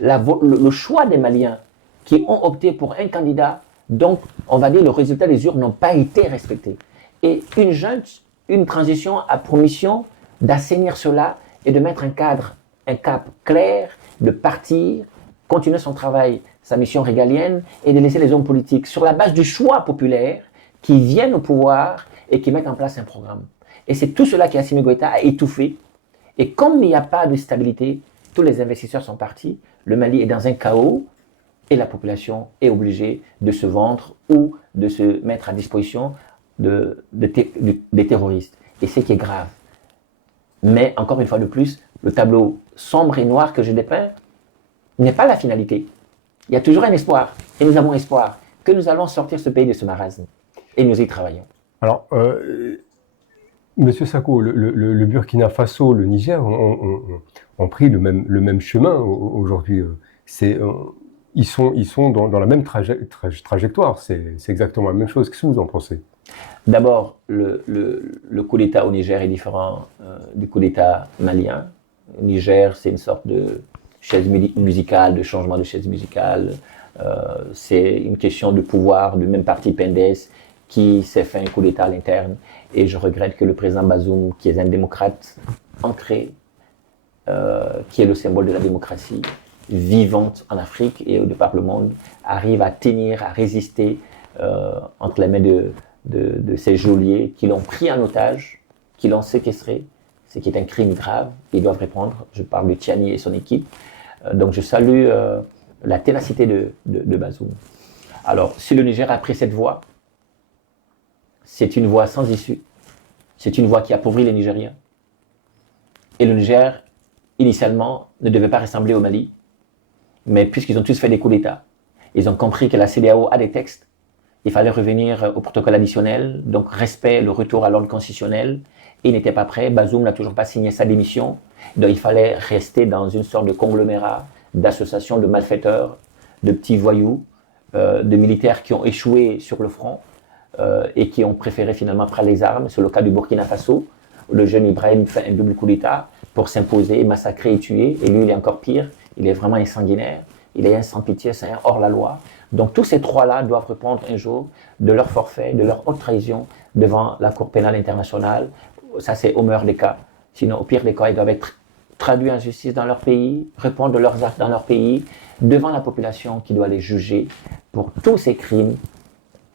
le choix des Maliens, qui ont opté pour un candidat. Donc, on va dire le résultat des urnes n'ont pas été respectés. Et une junte, une transition a pour mission d'assainir cela et de mettre un cadre, un cap clair, de partir, continuer son travail, sa mission régalienne et de laisser les hommes politiques sur la base du choix populaire qui viennent au pouvoir et qui mettent en place un programme. Et c'est tout cela qu'Assimi Goïta a étouffé. Et comme il n'y a pas de stabilité, tous les investisseurs sont partis, le Mali est dans un chaos et la population est obligée de se vendre ou de se mettre à disposition des terroristes. Et c'est qui est grave. Mais encore une fois de plus, le tableau sombre et noir que je dépeins n'est pas la finalité. Il y a toujours un espoir. Et nous avons espoir que nous allons sortir ce pays de ce marasme. Et nous y travaillons. Alors, Monsieur Sako, le Burkina Faso, le Niger ont pris le même chemin aujourd'hui. Ils sont dans la même trajectoire. C'est exactement la même chose. Qu'est-ce que vous en pensez? D'abord, le coup d'État au Niger est différent du coup d'État malien. Au Niger, c'est une sorte de chaise musicale, de changement de chaise musicale. C'est une question de pouvoir du même parti PNDS qui s'est fait un coup d'État à l'interne. Et je regrette que le président Bazoum, qui est un démocrate ancré, qui est le symbole de la démocratie vivante en Afrique et de par le monde, arrive à tenir, à résister entre les mains de ces geôliers qui l'ont pris en otage, qui l'ont séquestré, ce qui est un crime grave. Ils doivent répondre. Je parle de Tiani et son équipe. Donc je salue la ténacité de Bazoum. Alors, si le Niger a pris cette voie, c'est une voie sans issue. C'est une voie qui appauvrit les Nigériens. Et le Niger, initialement, ne devait pas ressembler au Mali. Mais puisqu'ils ont tous fait des coups d'État, ils ont compris que la CEDEAO a des textes. Il fallait revenir au protocole additionnel, donc respect, le retour à l'ordre constitutionnel. Ils n'étaient pas prêts. Bazoum n'a toujours pas signé sa démission. Donc il fallait rester dans une sorte de conglomérat d'associations de malfaiteurs, de petits voyous, de militaires qui ont échoué sur le front et qui ont préféré finalement prendre les armes. C'est le cas du Burkina Faso, où le jeune Ibrahim fait un double coup d'État pour s'imposer, massacrer et tuer. Et lui, il est encore pire. Il est vraiment un sanguinaire. Il est un sans pitié, c'est un hors-la-loi. Donc tous ces trois-là doivent répondre un jour de leur forfait, de leur haute trahison devant la Cour pénale internationale. Ça, c'est au meilleur des cas. Sinon, au pire des cas, ils doivent être traduits en justice dans leur pays, répondre de leurs actes dans leur pays, devant la population qui doit les juger pour tous ces crimes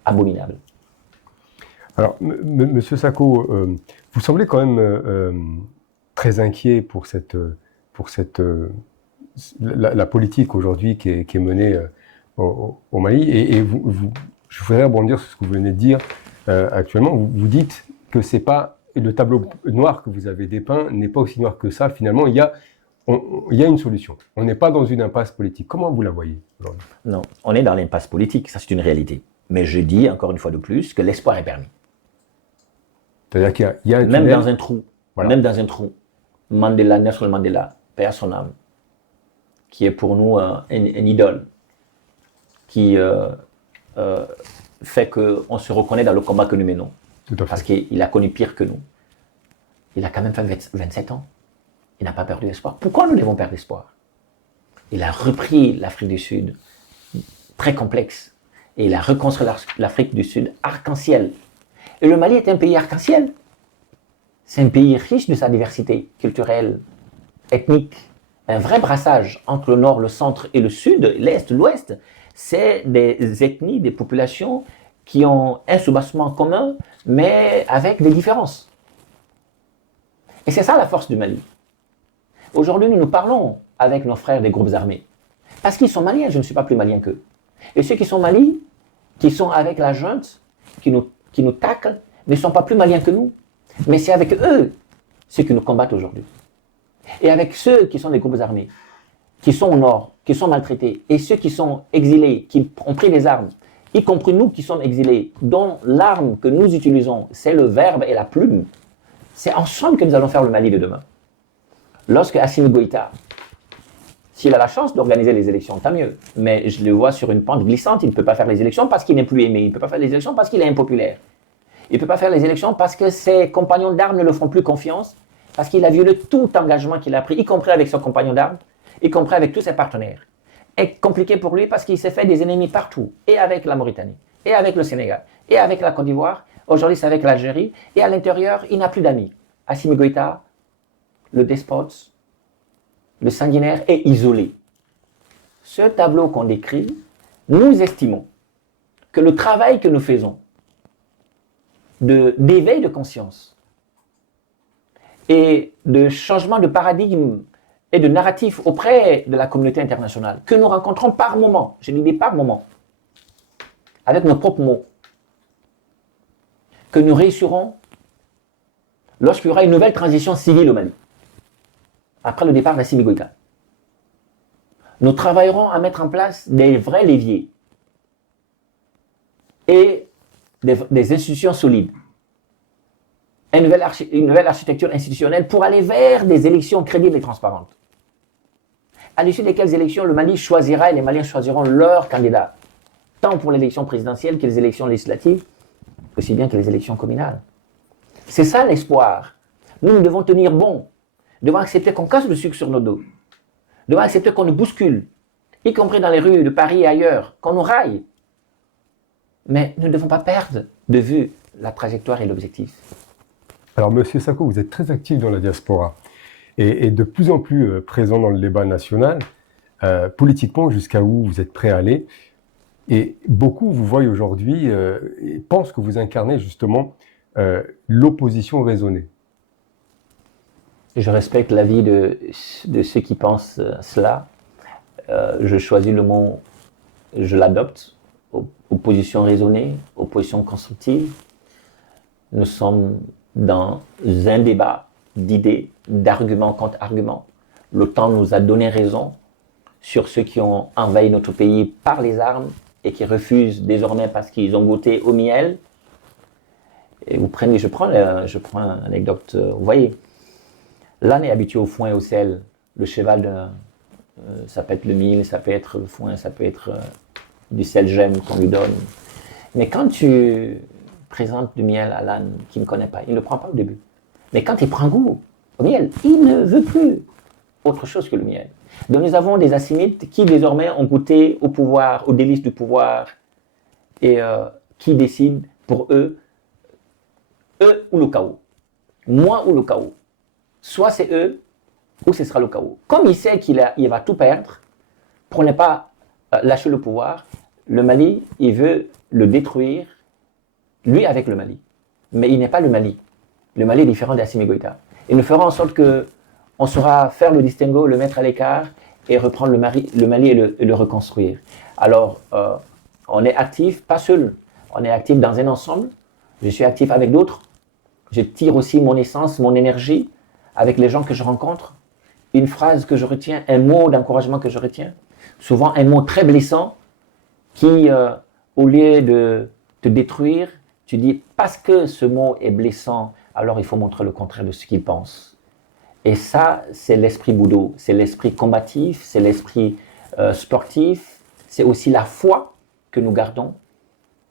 abominables. Alors, Monsieur Sako, vous semblez quand même très inquiet pour la politique aujourd'hui qui est menée au Mali. Et je voudrais rebondir sur ce que vous venez de dire actuellement. Vous dites que c'est pas le tableau noir que vous avez dépeint n'est pas aussi noir que ça. Finalement, il y a une solution. On n'est pas dans une impasse politique. Comment vous la voyez aujourd'hui? Non, on est dans l'impasse politique, ça c'est une réalité. Mais je dis encore une fois de plus que l'espoir est permis. C'est-à-dire qu'il y a un Même tunnel. dans un trou, Voilà. même dans un trou, Mandela, Nelson Mandela, paix à son âme, qui est pour nous un idole, qui fait qu'on se reconnaît dans le combat que nous menons. Tout à fait. Parce qu'il a connu pire que nous. Il a quand même fait 27 ans. Il n'a pas perdu espoir. Pourquoi nous devons perdre espoir? Il a repris l'Afrique du Sud, très complexe, et il a reconstruit l'Afrique du Sud arc-en-ciel. Et le Mali est un pays arc-en-ciel. C'est un pays riche de sa diversité culturelle, ethnique, un vrai brassage entre le nord, le centre et le sud, l'est, l'ouest. C'est des ethnies, des populations qui ont un soubassement commun, mais avec des différences. Et c'est ça la force du Mali. Aujourd'hui, nous parlons avec nos frères des groupes armés. Parce qu'ils sont maliens, je ne suis pas plus malien qu'eux. Et ceux qui sont Mali, qui sont avec la junte, qui nous taclent, ne sont pas plus maliens que nous. Mais c'est avec eux, ceux qui nous combattent aujourd'hui. Et avec ceux qui sont des groupes armés, qui sont au nord, qui sont maltraités, et ceux qui sont exilés, qui ont pris des armes, y compris nous qui sommes exilés, dont l'arme que nous utilisons, c'est le verbe et la plume, c'est ensemble que nous allons faire le Mali de demain. Lorsque Assimi Goïta, s'il a la chance d'organiser les élections, tant mieux. Mais je le vois sur une pente glissante, il ne peut pas faire les élections parce qu'il n'est plus aimé. Il ne peut pas faire les élections parce qu'il est impopulaire. Il ne peut pas faire les élections parce que ses compagnons d'armes ne le font plus confiance, parce qu'il a violé tout engagement qu'il a pris, y compris avec son compagnon d'armes, y compris avec tous ses partenaires. Et compliqué pour lui parce qu'il s'est fait des ennemis partout, et avec la Mauritanie, et avec le Sénégal, et avec la Côte d'Ivoire. Aujourd'hui, c'est avec l'Algérie. Et à l'intérieur, il n'a plus d'amis. Assimi Goïta, le despote, le sanguinaire, est isolé. Ce tableau qu'on décrit, nous estimons que le travail que nous faisons d'éveil de conscience et de changement de paradigme et de narratif auprès de la communauté internationale, que nous rencontrons par moment, je dis par moment, avec nos propres mots, que nous réussirons lorsqu'il y aura une nouvelle transition civile au Mali, après le départ d'Assimi Goïta. Nous travaillerons à mettre en place des vrais leviers et des institutions solides, une nouvelle architecture institutionnelle pour aller vers des élections crédibles et transparentes, à l'issue desquelles élections le Mali choisira et les Maliens choisiront leurs candidats, tant pour l'élection présidentielle que les élections législatives, aussi bien que les élections communales. C'est ça l'espoir. Nous devons tenir bon, nous devons accepter qu'on casse le sucre sur nos dos, nous devons accepter qu'on nous bouscule, y compris dans les rues de Paris et ailleurs, qu'on nous raille. Mais nous ne devons pas perdre de vue la trajectoire et l'objectif. Alors, Monsieur Sako, vous êtes très actif dans la diaspora et de plus en plus présent dans le débat national, politiquement, jusqu'à où vous êtes prêt à aller. Et beaucoup vous voient aujourd'hui et pensent que vous incarnez justement l'opposition raisonnée. Je respecte l'avis de ceux qui pensent cela. Je choisis le mot, je l'adopte. Opposition raisonnée, opposition constructive. Nous sommes dans un débat d'idées, d'arguments contre arguments. Le temps nous a donné raison sur ceux qui ont envahi notre pays par les armes et qui refusent désormais parce qu'ils ont goûté au miel. Et je prends une anecdote, vous voyez, l'âne est habitué au foin et au sel. Le cheval, ça peut être le miel, ça peut être le foin, ça peut être du sel gemme qu'on lui donne. Mais quand tu présentes du miel à l'âne qui ne connaît pas, il ne le prend pas au début. Mais quand il prend goût au miel, il ne veut plus autre chose que le miel. Donc nous avons des Assimites qui désormais ont goûté au pouvoir, aux délices du pouvoir, et qui décident pour eux ou le chaos. Moi ou le chaos. Soit c'est eux, ou ce sera le chaos. Comme il sait qu'il va tout perdre, pour ne pas lâcher le pouvoir, le Mali, il veut le détruire, lui avec le Mali. Mais il n'est pas le Mali. Le Mali est différent d'Assimi Goïta. Et nous ferons en sorte qu'on saura faire le distinguo, le mettre à l'écart et reprendre le Mali et le reconstruire. Alors, on est actif, pas seul, on est actif dans un ensemble. Je suis actif avec d'autres. Je tire aussi mon essence, mon énergie avec les gens que je rencontre, une phrase que je retiens, un mot d'encouragement que je retiens. Souvent un mot très blessant qui, au lieu de te détruire, tu dis parce que ce mot est blessant, alors il faut montrer le contraire de ce qu'il pense. Et ça, c'est l'esprit Budo, c'est l'esprit combatif, c'est l'esprit sportif, c'est aussi la foi que nous gardons,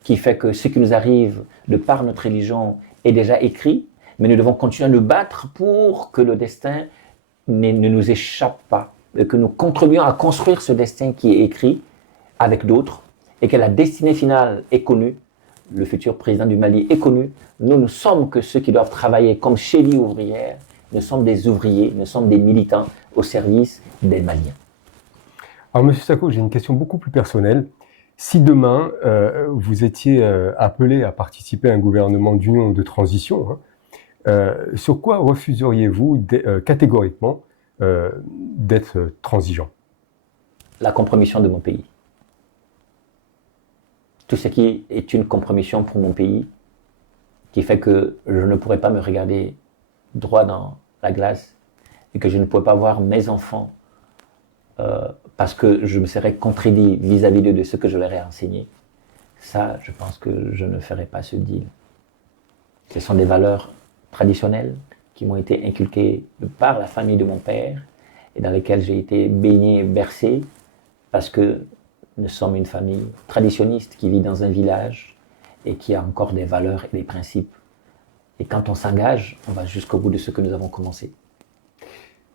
qui fait que ce qui nous arrive de par notre religion est déjà écrit, mais nous devons continuer à nous battre pour que le destin ne nous échappe pas, et que nous contribuions à construire ce destin qui est écrit avec d'autres, et que la destinée finale est connue, le futur président du Mali est connu. Nous ne sommes que ceux qui doivent travailler comme chélie ouvrière, nous sommes des ouvriers, nous sommes des militants au service des Maliens. Alors, Monsieur Sako, j'ai une question beaucoup plus personnelle. Si demain, vous étiez appelé à participer à un gouvernement d'union ou de transition, sur quoi refuseriez-vous catégoriquement d'être transigeant? La compromission de mon pays. Tout ce qui est une compromission pour mon pays, qui fait que je ne pourrais pas me regarder droit dans la glace et que je ne pourrais pas voir mes enfants parce que je me serais contredit vis-à-vis de ce que je leur ai enseigné. Ça, je pense que je ne ferai pas ce deal. Ce sont des valeurs traditionnelles qui m'ont été inculquées par la famille de mon père et dans lesquelles j'ai été baigné, bercé, parce que nous sommes une famille traditionniste qui vit dans un village et qui a encore des valeurs et des principes. Et quand on s'engage, on va jusqu'au bout de ce que nous avons commencé.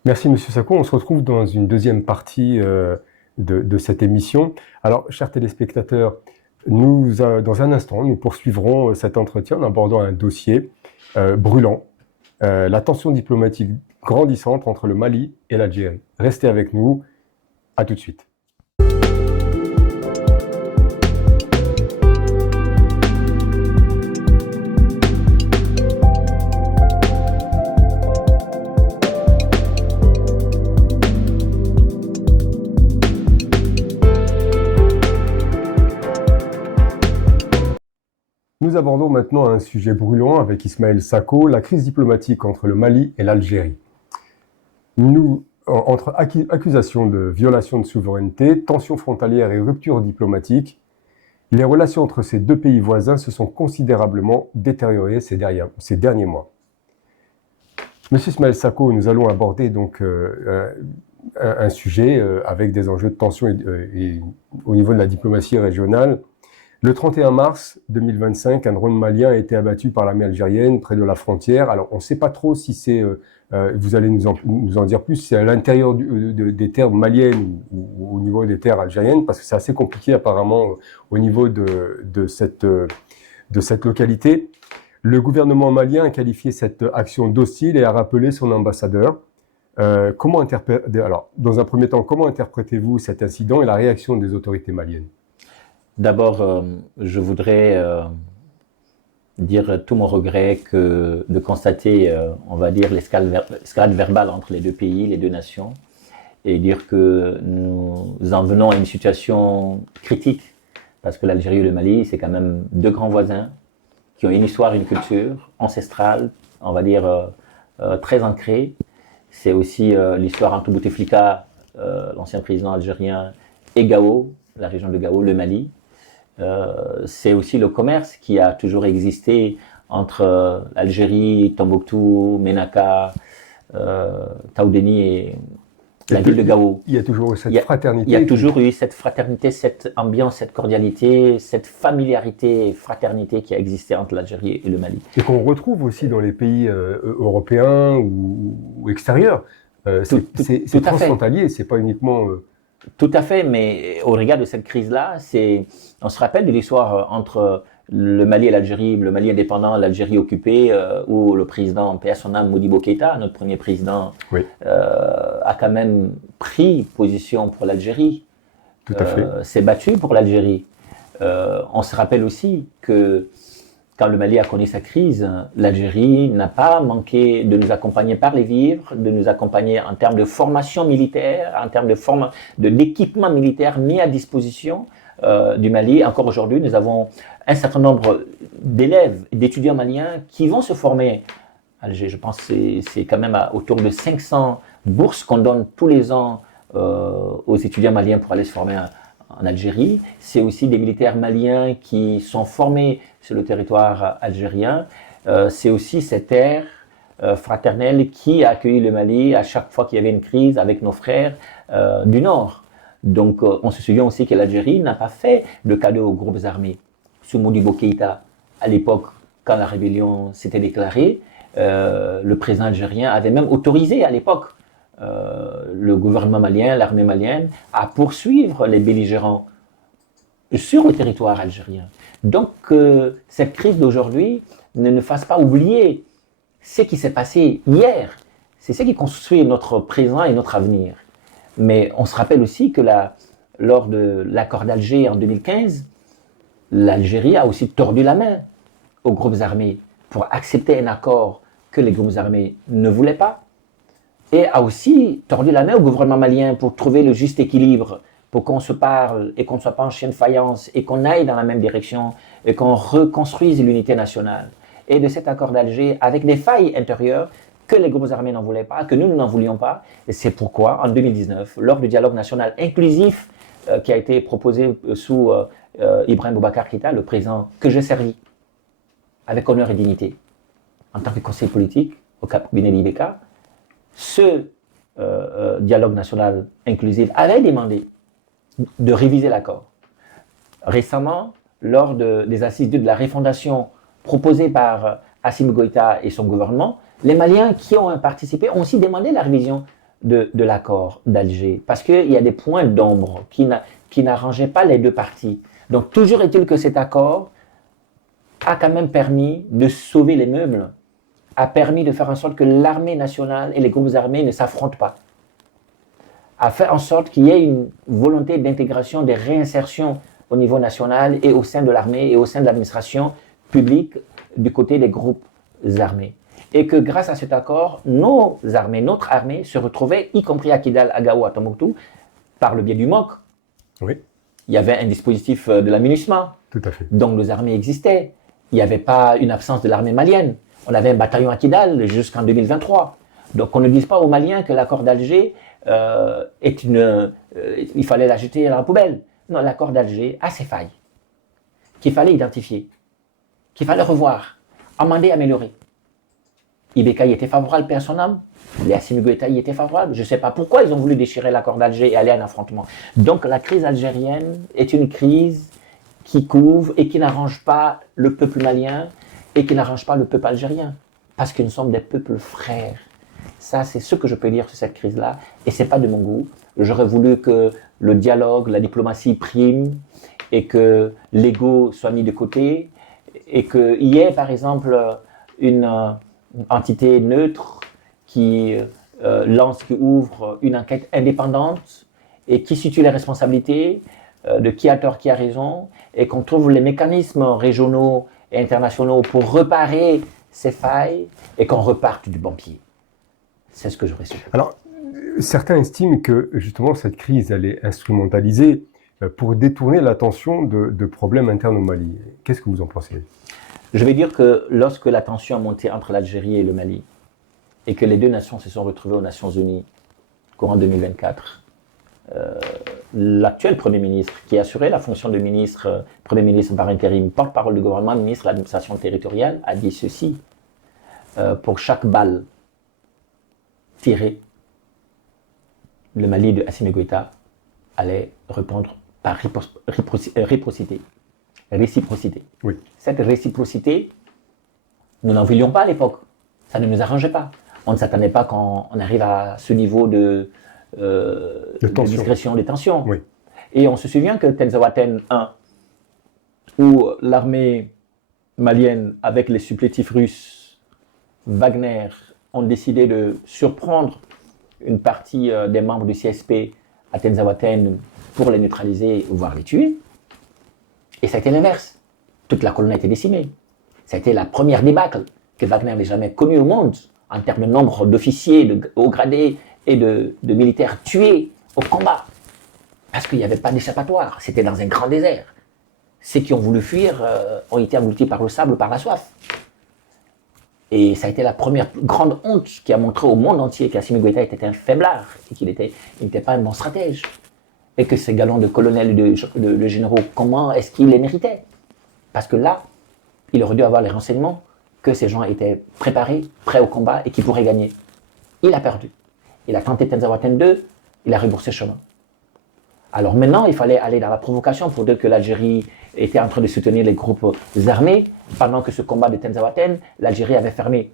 Merci Monsieur Sako. On se retrouve dans une deuxième partie de cette émission. Alors, chers téléspectateurs, dans un instant, nous poursuivrons cet entretien en abordant un dossier brûlant, la tension diplomatique grandissante entre le Mali et l'Algérie. Restez avec nous, à tout de suite. Nous abordons maintenant un sujet brûlant avec Ismaël Sako, la crise diplomatique entre le Mali et l'Algérie. Entre accusations de violation de souveraineté, tensions frontalières et ruptures diplomatiques, les relations entre ces deux pays voisins se sont considérablement détériorées ces derniers mois. Monsieur Ismaël Sako, nous allons aborder donc un sujet avec des enjeux de tension et au niveau de la diplomatie régionale. Le 31 mars 2025, un drone malien a été abattu par l'armée algérienne près de la frontière. Alors, on ne sait pas trop si c'est, vous allez nous en dire plus, si c'est à l'intérieur des terres maliennes ou au niveau des terres algériennes, parce que c'est assez compliqué apparemment au niveau de cette localité. Le gouvernement malien a qualifié cette action d'hostile et a rappelé son ambassadeur. Alors, dans un premier temps, comment interprétez-vous cet incident et la réaction des autorités maliennes? D'abord, je voudrais dire tout mon regret de constater, on va dire, l'escalade verbale entre les deux pays, les deux nations, et dire que nous en venons à une situation critique, parce que l'Algérie et le Mali, c'est quand même deux grands voisins qui ont une histoire, une culture ancestrale, on va dire, très ancrée. C'est aussi l'histoire entre Bouteflika, l'ancien président algérien, et Gao, la région de Gao, le Mali. C'est aussi le commerce qui a toujours existé entre Algérie, Tombouctou, Ménaka, Taoudéni et la ville de Gao. Il y a toujours eu cette fraternité. Il y a toujours eu cette fraternité, cette ambiance, cette cordialité, cette familiarité et fraternité qui a existé entre l'Algérie et le Mali. Et qu'on retrouve aussi dans les pays européens ou extérieurs. C'est transfrontalier, c'est pas uniquement... Tout à fait, mais au regard de cette crise-là, on se rappelle de l'histoire entre le Mali et l'Algérie, le Mali indépendant, l'Algérie occupée, où le président, paix à son âme, Modibo Keïta, notre premier président, oui, a quand même pris position pour l'Algérie. Tout à fait. S'est battu pour l'Algérie. On se rappelle aussi que quand le Mali a connu sa crise, l'Algérie n'a pas manqué de nous accompagner par les vivres, de nous accompagner en termes de formation militaire, en termes d'équipement militaire mis à disposition du Mali. Encore aujourd'hui, nous avons un certain nombre d'élèves, d'étudiants maliens qui vont se former à Alger. Je pense que c'est quand même autour de 500 bourse qu'on donne tous les ans aux étudiants maliens pour aller se former en Algérie. C'est aussi des militaires maliens qui sont formés sur le territoire algérien. C'est aussi cette ère fraternelle qui a accueilli le Mali à chaque fois qu'il y avait une crise avec nos frères du Nord. Donc on se souvient aussi que l'Algérie n'a pas fait de cadeau aux groupes armés. Sous Modibo Keïta, à l'époque, quand la rébellion s'était déclarée, le président algérien avait même autorisé à l'époque le gouvernement malien, l'armée malienne, à poursuivre les belligérants sur le territoire algérien. Donc cette crise d'aujourd'hui ne nous fasse pas oublier ce qui s'est passé hier. C'est ce qui construit notre présent et notre avenir. Mais on se rappelle aussi que lors de l'accord d'Alger en 2015, l'Algérie a aussi tordu la main aux groupes armés pour accepter un accord que les groupes armés ne voulaient pas, et a aussi tordu la main au gouvernement malien pour trouver le juste équilibre, pour qu'on se parle et qu'on ne soit pas en chien de faïence et qu'on aille dans la même direction et qu'on reconstruise l'unité nationale. Et de cet accord d'Alger, avec des failles intérieures que les groupes armés n'en voulaient pas, que nous n'en voulions pas, et c'est pourquoi en 2019, lors du dialogue national inclusif qui a été proposé sous Ibrahim Boubacar Keïta, le président que j'ai servi avec honneur et dignité en tant que conseiller politique au cabinet d'Ibeka, ce dialogue national inclusif avait demandé de réviser l'accord. Récemment, lors des assises de la refondation proposée par Assimi Goïta et son gouvernement, les Maliens qui ont participé ont aussi demandé la révision de l'accord d'Alger, parce qu'il y a des points d'ombre qui n'arrangeaient pas les deux parties. Donc toujours est-il que cet accord a quand même permis de sauver les meubles, a permis de faire en sorte que l'armée nationale et les groupes armés ne s'affrontent pas, a fait en sorte qu'il y ait une volonté d'intégration, de réinsertion au niveau national et au sein de l'armée et au sein de l'administration publique du côté des groupes armés. Et que grâce à cet accord, nos armées, notre armée se retrouvait, y compris à Kidal, à Gao, à Tombouctou, par le biais du MOC. Oui. Il y avait un dispositif de la MINUSMA. Tout à fait. Donc nos armées existaient. Il n'y avait pas une absence de l'armée malienne. On avait un bataillon à Kidal jusqu'en 2023. Donc on ne dise pas aux Maliens que l'accord d'Alger il fallait la jeter à la poubelle. Non, l'accord d'Alger a ses failles, qu'il fallait identifier, qu'il fallait revoir, amender, améliorer. Ibeka y était favorable, paix à son âme. Les Assimi Goïta y étaient favorables. Je ne sais pas pourquoi ils ont voulu déchirer l'accord d'Alger et aller à un affrontement. Donc la crise algérienne est une crise qui couvre et qui n'arrange pas le peuple malien et qui n'arrange pas le peuple algérien. Parce que nous sommes des peuples frères. Ça, c'est ce que je peux dire sur cette crise-là. Et ce n'est pas de mon goût. J'aurais voulu que le dialogue, la diplomatie prime et que l'ego soit mis de côté et qu'il y ait, par exemple, une entité neutre qui qui ouvre une enquête indépendante et qui situe les responsabilités de qui a tort, qui a raison, et qu'on trouve les mécanismes régionaux et internationaux pour réparer ces failles et qu'on reparte du bon pied. C'est ce que j'aurais souhaité. Alors, certains estiment que justement cette crise, elle est instrumentalisée pour détourner l'attention de problèmes internes au Mali. Qu'est-ce que vous en pensez ? Je vais dire que lorsque la tension a monté entre l'Algérie et le Mali, et que les deux nations se sont retrouvées aux Nations Unies courant 2024, l'actuel Premier ministre, qui assurait la fonction de Premier ministre par intérim, porte-parole du gouvernement, ministre de l'administration territoriale, a dit ceci: pour chaque balle tirée, le Mali de Assimi Goïta allait répondre par réciprocité. Oui. Cette réciprocité, nous n'en voulions pas à l'époque. Ça ne nous arrangeait pas. On ne s'attendait pas quand on arrive à ce niveau de discrétion, de tension. Oui. Et on se souvient que Tenzawaten 1, où l'armée malienne, avec les supplétifs russes, Wagner, ont décidé de surprendre une partie des membres du CSP à Tenzawaten pour les neutraliser, voire les tuer. Et ça a été l'inverse. Toute la colonne a été décimée. Ça a été la première débâcle que Wagner n'avait jamais connue au monde, en termes de nombre d'officiers, de hauts gradés et de militaires tués au combat. Parce qu'il n'y avait pas d'échappatoire. C'était dans un grand désert. Ceux qui ont voulu fuir ont été engloutis par le sable, par la soif. Et ça a été la première grande honte qui a montré au monde entier qu'Assimi Goïta était un faiblard et qu'il n'était pas un bon stratège. Et que ces galons de colonels et de généraux, comment est-ce qu'ils les méritaient? Parce que là, il aurait dû avoir les renseignements que ces gens étaient préparés, prêts au combat et qu'ils pourraient gagner. Il a perdu. Il a tenté Tenzawatène 2, il a rebroussé chemin. Alors maintenant, il fallait aller dans la provocation pour dire que l'Algérie était en train de soutenir les groupes armés. Pendant que ce combat de Tenzawatène, l'Algérie avait fermé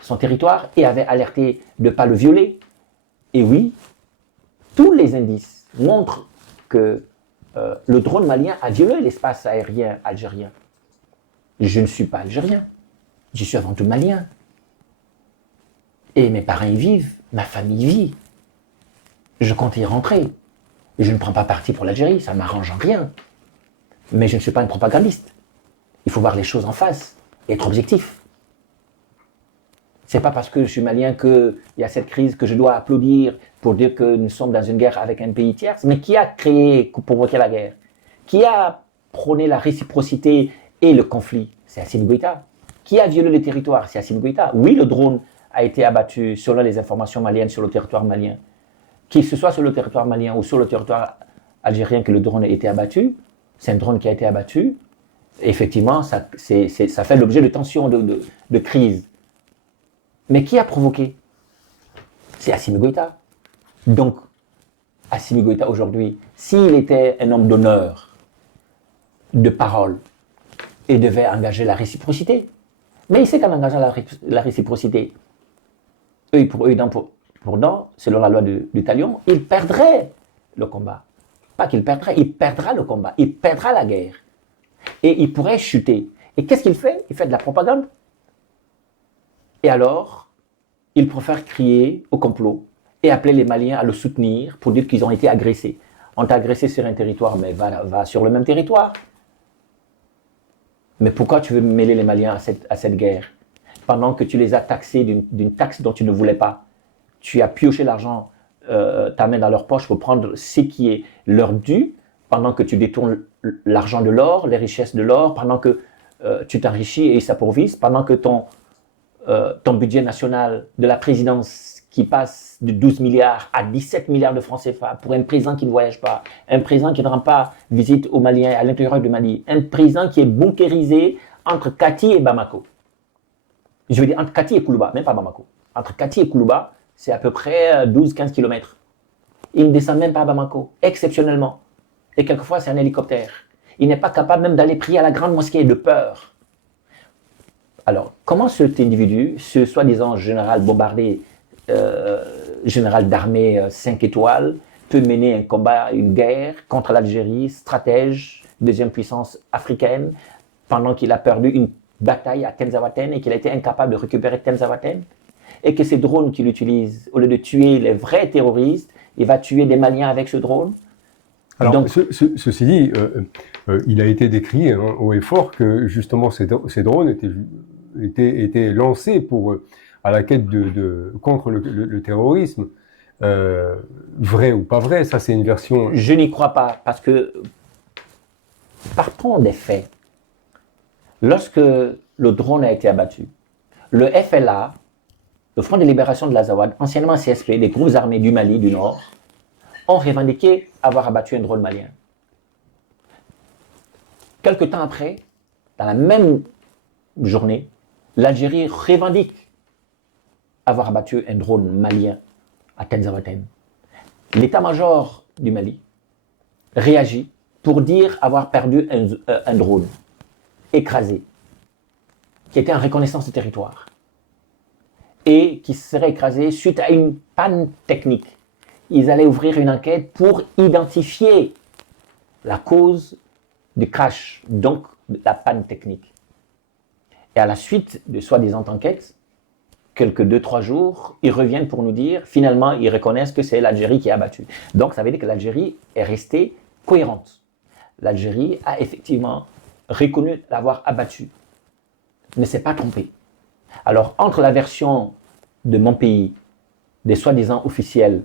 son territoire et avait alerté de ne pas le violer. Et oui, tous les indices montrent que le drone malien a violé l'espace aérien algérien. Je ne suis pas algérien, je suis avant tout malien. Et mes parents y vivent, ma famille y vit. Je compte y rentrer. Je ne prends pas parti pour l'Algérie, ça ne m'arrange en rien. Mais je ne suis pas un propagandiste. Il faut voir les choses en face et être objectif. Ce n'est pas parce que je suis malien qu'il y a cette crise que je dois applaudir pour dire que nous sommes dans une guerre avec un pays tierce. Mais qui a créé, provoqué la guerre? Qui a prôné la réciprocité et le conflit? C'est Assimi Goïta. Qui a violé les territoires? C'est Assimi Goïta. Oui, le drone a été abattu, selon les informations maliennes, sur le territoire malien. Qu'il ce soit sur le territoire malien ou sur le territoire algérien que le drone a été abattu, c'est un drone qui a été abattu. Effectivement, ça fait l'objet de tensions, de crises. Mais qui a provoqué? C'est Assimi Goïta. Donc, Assimi Goïta aujourd'hui, s'il était un homme d'honneur, de parole, et devait engager la réciprocité, mais il sait qu'en engageant la réciprocité, selon la loi du talion, il perdrait le combat. Pas qu'il perdrait, il perdra le combat, il perdra la guerre. Et il pourrait chuter. Et qu'est-ce qu'il fait? Il fait de la propagande. Et alors, il préfère crier au complot et appeler les Maliens à le soutenir pour dire qu'ils ont été agressés. On t'a agressé sur un territoire, mais va sur le même territoire. Mais pourquoi tu veux mêler les Maliens à cette guerre? Pendant que tu les as taxés d'une taxe dont tu ne voulais pas. Tu as pioché l'argent, ta main dans leur poche pour prendre ce qui est leur dû, pendant que tu détournes l'argent de l'or, les richesses de l'or, pendant que tu t'enrichis et ils s'appauvissent, pendant que ton budget national de la présidence qui passe de 12 milliards à 17 milliards de francs CFA pour un président qui ne voyage pas, un président qui ne rend pas visite aux Maliens à l'intérieur du Mali, un président qui est bunkérisé entre Kati et Bamako. Je veux dire entre Kati et Koulouba, même pas Bamako. Entre Kati et Koulouba, c'est à peu près 12-15 km. Il ne descend même pas à Bamako, exceptionnellement. Et quelquefois, c'est un hélicoptère. Il n'est pas capable même d'aller prier à la grande mosquée de peur. Alors, comment cet individu, ce soi-disant général bombardé, général d'armée 5 étoiles, peut mener un combat, une guerre contre l'Algérie, stratège, deuxième puissance africaine, pendant qu'il a perdu une bataille à Tenzawatène et qu'il a été incapable de récupérer Tenzawatène, et que ces drones qu'il utilise, au lieu de tuer les vrais terroristes, il va tuer des Maliens avec ce drone. Alors, donc, ceci dit, il a été décrit haut et fort que justement ces drones étaient lancés à la quête contre le terrorisme. Vrai ou pas vrai, ça c'est une version... Je n'y crois pas, parce que partons des faits. Lorsque le drone a été abattu, le FLA, le Front de libération de l'Azawad, anciennement CSP, des groupes armés du Mali, du Nord, ont revendiqué avoir abattu un drone malien. Quelque temps après, dans la même journée, l'Algérie revendique avoir abattu un drone malien à Tenzawatène. L'état-major du Mali réagit pour dire avoir perdu un drone écrasé, qui était en reconnaissance de territoire, et qui serait écrasé suite à une panne technique. Ils allaient ouvrir une enquête pour identifier la cause du crash, donc la panne technique. Et à la suite de soi-disant enquête, quelques 2-3 jours, ils reviennent pour nous dire, finalement, ils reconnaissent que c'est l'Algérie qui a abattu. Donc, ça veut dire que l'Algérie est restée cohérente. L'Algérie a effectivement reconnu l'avoir abattu, ne s'est pas trompée. Alors, entre la version de mon pays, des soi-disant officiels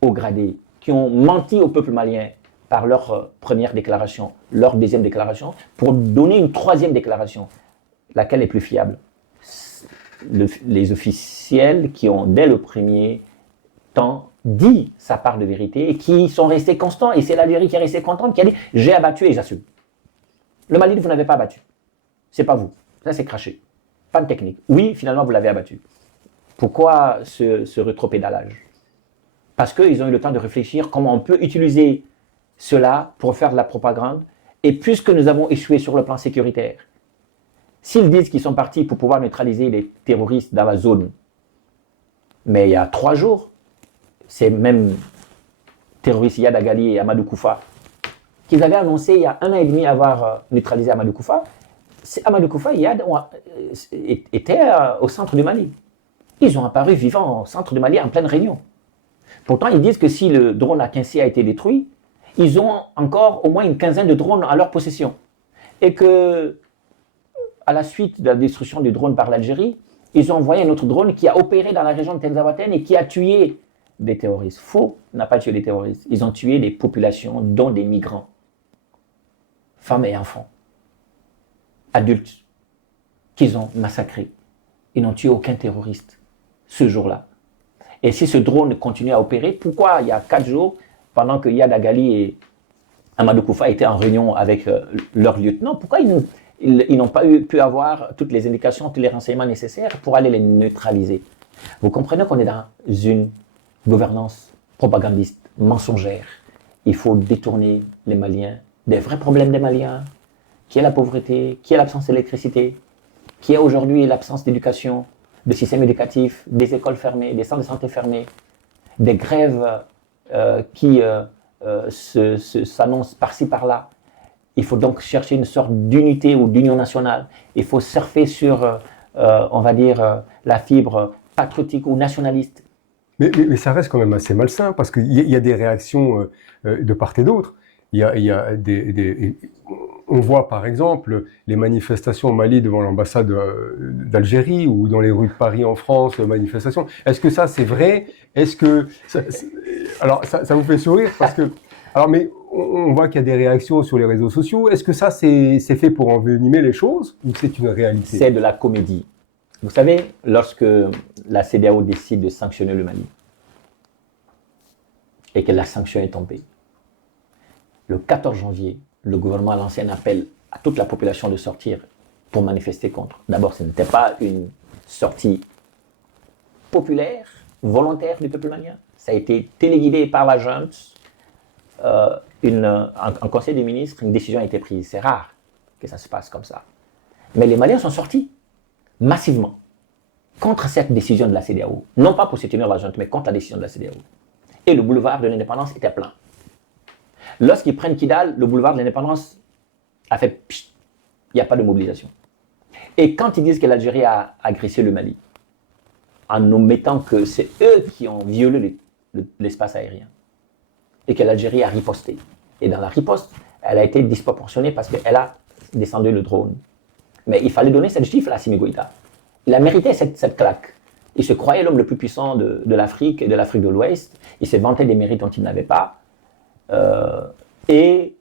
haut gradés, qui ont menti au peuple malien par leur première déclaration, leur deuxième déclaration, pour donner une troisième déclaration, laquelle est plus fiable? les officiels qui ont, dès le premier temps, dit sa part de vérité et qui sont restés constants. Et c'est l'Algérie qui est restée contente, qui a dit « j'ai abattu et j'assume ». Le Mali, vous n'avez pas abattu. C'est pas vous. Ça, c'est craché. Pas de technique. Oui, finalement, vous l'avez abattu. Pourquoi ce rétropédalage? Parce qu'ils ont eu le temps de réfléchir comment on peut utiliser cela pour faire de la propagande. Et puisque nous avons échoué sur le plan sécuritaire, s'ils disent qu'ils sont partis pour pouvoir neutraliser les terroristes dans la zone, mais il y a 3 jours, ces mêmes terroristes Iyad Agali et Amadou Koufa, qu'ils avaient annoncé il y a 1 an et demi avoir neutralisé Amadou Koufa, Amadou Koufa et Iyad étaient au centre du Mali. Ils ont apparu vivants au centre du Mali en pleine réunion. Pourtant, ils disent que si le drone A15C a été détruit, ils ont encore au moins une quinzaine de drones à leur possession. Et que, à la suite de la destruction du drone par l'Algérie, ils ont envoyé un autre drone qui a opéré dans la région de Tenzawaten et qui a tué des terroristes. Faux, n'a pas tué des terroristes. Ils ont tué des populations, dont des migrants, femmes et enfants, adultes, qu'ils ont massacrés. Ils n'ont tué aucun terroriste ce jour-là. Et si ce drone continue à opérer, pourquoi il y a 4 jours, pendant que Iyad Agali et Amadou Koufa étaient en réunion avec leur lieutenant, pourquoi ils n'ont pas pu avoir toutes les indications, tous les renseignements nécessaires pour aller les neutraliser? Vous comprenez qu'on est dans une gouvernance propagandiste, mensongère. Il faut détourner les Maliens des vrais problèmes des Maliens, qui est la pauvreté, qui est l'absence d'électricité, qui est aujourd'hui l'absence d'éducation, de système éducatif, des écoles fermées, des centres de santé fermés, des grèves qui s'annoncent par-ci par-là. Il faut donc chercher une sorte d'unité ou d'union nationale. Il faut surfer sur, on va dire, la fibre patriotique ou nationaliste. Mais ça reste quand même assez malsain, parce qu'il y a des réactions de part et d'autre. Il y a on voit par exemple les manifestations au Mali devant l'ambassade d'Algérie ou dans les rues de Paris en France, manifestations. Est-ce que ça c'est vrai? Est-ce que alors ça vous fait sourire parce que mais on voit qu'il y a des réactions sur les réseaux sociaux. Est-ce que ça c'est fait pour envenimer les choses ou c'est une réalité? C'est de la comédie. Vous savez, lorsque la CEDEAO décide de sanctionner le Mali et que la sanction est tombée, le 14 janvier, le gouvernement a lancé un appel à toute la population de sortir pour manifester contre. D'abord, ce n'était pas une sortie populaire, volontaire du peuple malien. Ça a été téléguidé par la junte. En Conseil des ministres, une décision a été prise. C'est rare que ça se passe comme ça. Mais les Maliens sont sortis massivement contre cette décision de la CEDEAO. Non pas pour soutenir la junte, mais contre la décision de la CEDEAO. Et le boulevard de l'Indépendance était plein. Lorsqu'ils prennent Kidal, le boulevard de l'Indépendance a fait pchit, il n'y a pas de mobilisation. Et quand ils disent que l'Algérie a agressé le Mali, en omettant que c'est eux qui ont violé l'espace aérien, et que l'Algérie a riposté. Et dans la riposte, elle a été disproportionnée parce qu'elle a descendu le drone. Mais il fallait donner cette chiffre à Assimi Goïta. Il a mérité cette claque. Il se croyait l'homme le plus puissant de l'Afrique et de l'Afrique de l'Ouest. Il se vantait des mérites dont il n'avait pas. Et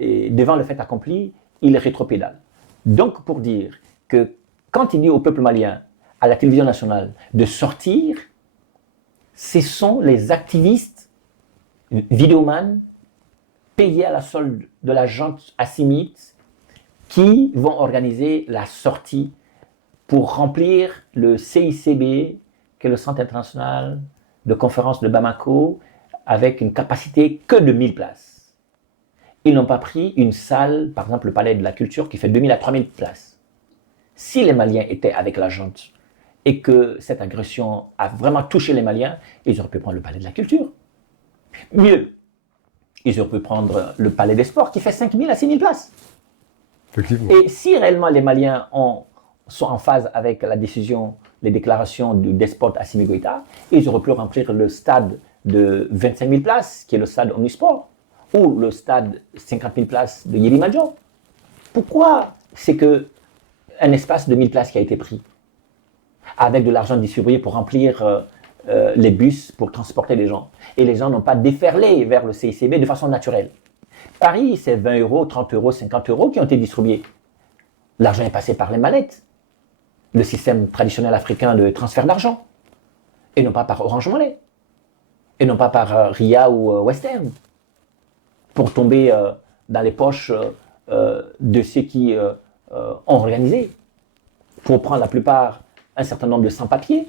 devant le fait accompli, il rétropédale. Donc pour dire que quand il dit au peuple malien, à la télévision nationale, de sortir, ce sont les activistes, vidéomanes, payés à la solde de la junte assimite, qui vont organiser la sortie pour remplir le CICB, qui est le Centre international de conférence de Bamako, avec une capacité que de 1000 places. Ils n'ont pas pris une salle, par exemple le Palais de la Culture, qui fait 2000 à 3000 places. Si les Maliens étaient avec la junte et que cette agression a vraiment touché les Maliens, ils auraient pu prendre le Palais de la Culture. Mieux, ils auraient pu prendre le Palais des Sports, qui fait 5000 à 6000 places. Et si réellement les Maliens sont en phase avec la décision, les déclarations du despote Assimi Goïta, ils auraient pu remplir le stade de 25 000 places, qui est le stade Omnisport, ou le stade 50 000 places de Yeri Madjo. Pourquoi c'est qu'un espace de 1000 places qui a été pris, avec de l'argent distribué pour remplir les bus, pour transporter les gens, et les gens n'ont pas déferlé vers le CICB de façon naturelle? Paris, c'est 20 euros, 30 euros, 50 euros qui ont été distribués. L'argent est passé par les mallettes. le système traditionnel africain de transfert d'argent, et non pas par Orange Money, et non pas par RIA ou Western, pour tomber dans les poches de ceux qui ont organisé, pour prendre la plupart un certain nombre de sans-papiers,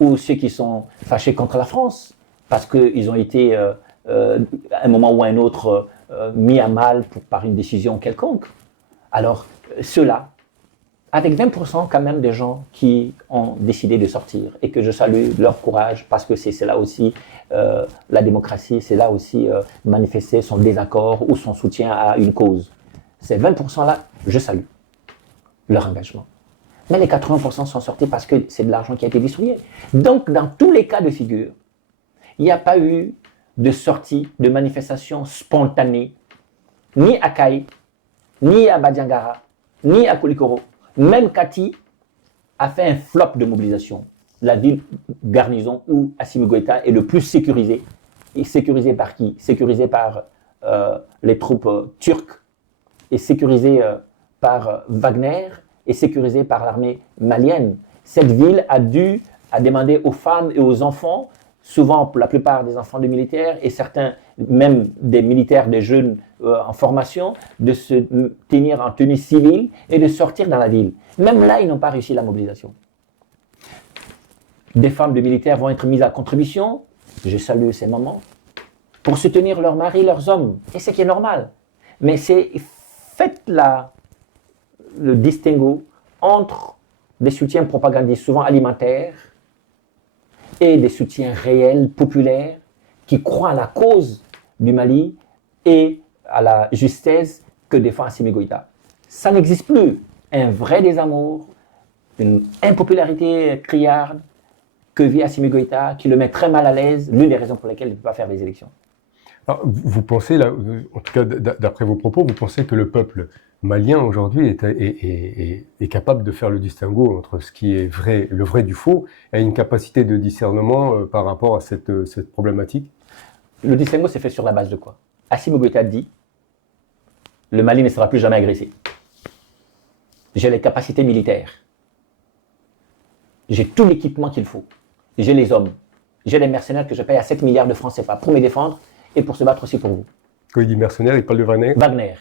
ou ceux qui sont fâchés contre la France, parce qu'ils ont été, à un moment ou à un autre, mis à mal par une décision quelconque. Alors, ceux-là, avec 20% quand même des gens qui ont décidé de sortir, et que je salue leur courage, parce que c'est là aussi la démocratie, c'est là aussi manifester son désaccord ou son soutien à une cause. Ces 20%-là, je salue leur engagement. Mais les 80% sont sortis parce que c'est de l'argent qui a été distribué. Donc, dans tous les cas de figure, il n'y a pas eu de sortie, de manifestation spontanée, ni à Kaï, ni à Badiangara, ni à Koulikoro. Même Kati a fait un flop de mobilisation. La ville garnison où Assimi Goïta est le plus sécurisé. Et sécurisé par qui? Sécurisé par les troupes turques, et sécurisé par Wagner, et sécurisé par l'armée malienne. Cette ville a demander aux femmes et aux enfants, souvent pour la plupart des enfants de militaires et certains même des militaires, des jeunes en formation, de se tenir en tenue civile et de sortir dans la ville. Même là, ils n'ont pas réussi la mobilisation. Des femmes de militaires vont être mises à contribution, je salue ces mamans, pour soutenir leurs maris, leurs hommes, et ce qui est normal. Mais faites le distinguo entre des soutiens propagandistes, souvent alimentaires, et des soutiens réels, populaires, qui croient à la cause du Mali et à la justesse que défend Assimi Goïta. Ça n'existe plus. Un vrai désamour, une impopularité criarde que vit Assimi Goïta, qui le met très mal à l'aise, l'une des raisons pour lesquelles il ne peut pas faire des élections. Alors, vous pensez, là, en tout cas d'après vos propos, vous pensez que le peuple malien aujourd'hui est capable de faire le distinguo entre ce qui est vrai, le vrai du faux, et a une capacité de discernement par rapport à cette problématique? Le distinguo s'est fait sur la base de quoi? Assimi Goïta dit « Le Mali ne sera plus jamais agressé. J'ai les capacités militaires. J'ai tout l'équipement qu'il faut. J'ai les hommes. J'ai les mercenaires que je paye à 7 milliards de francs CFA pour me défendre et pour se battre aussi pour vous. » Quand il dit mercenaire, il parle de Wagner? Wagner.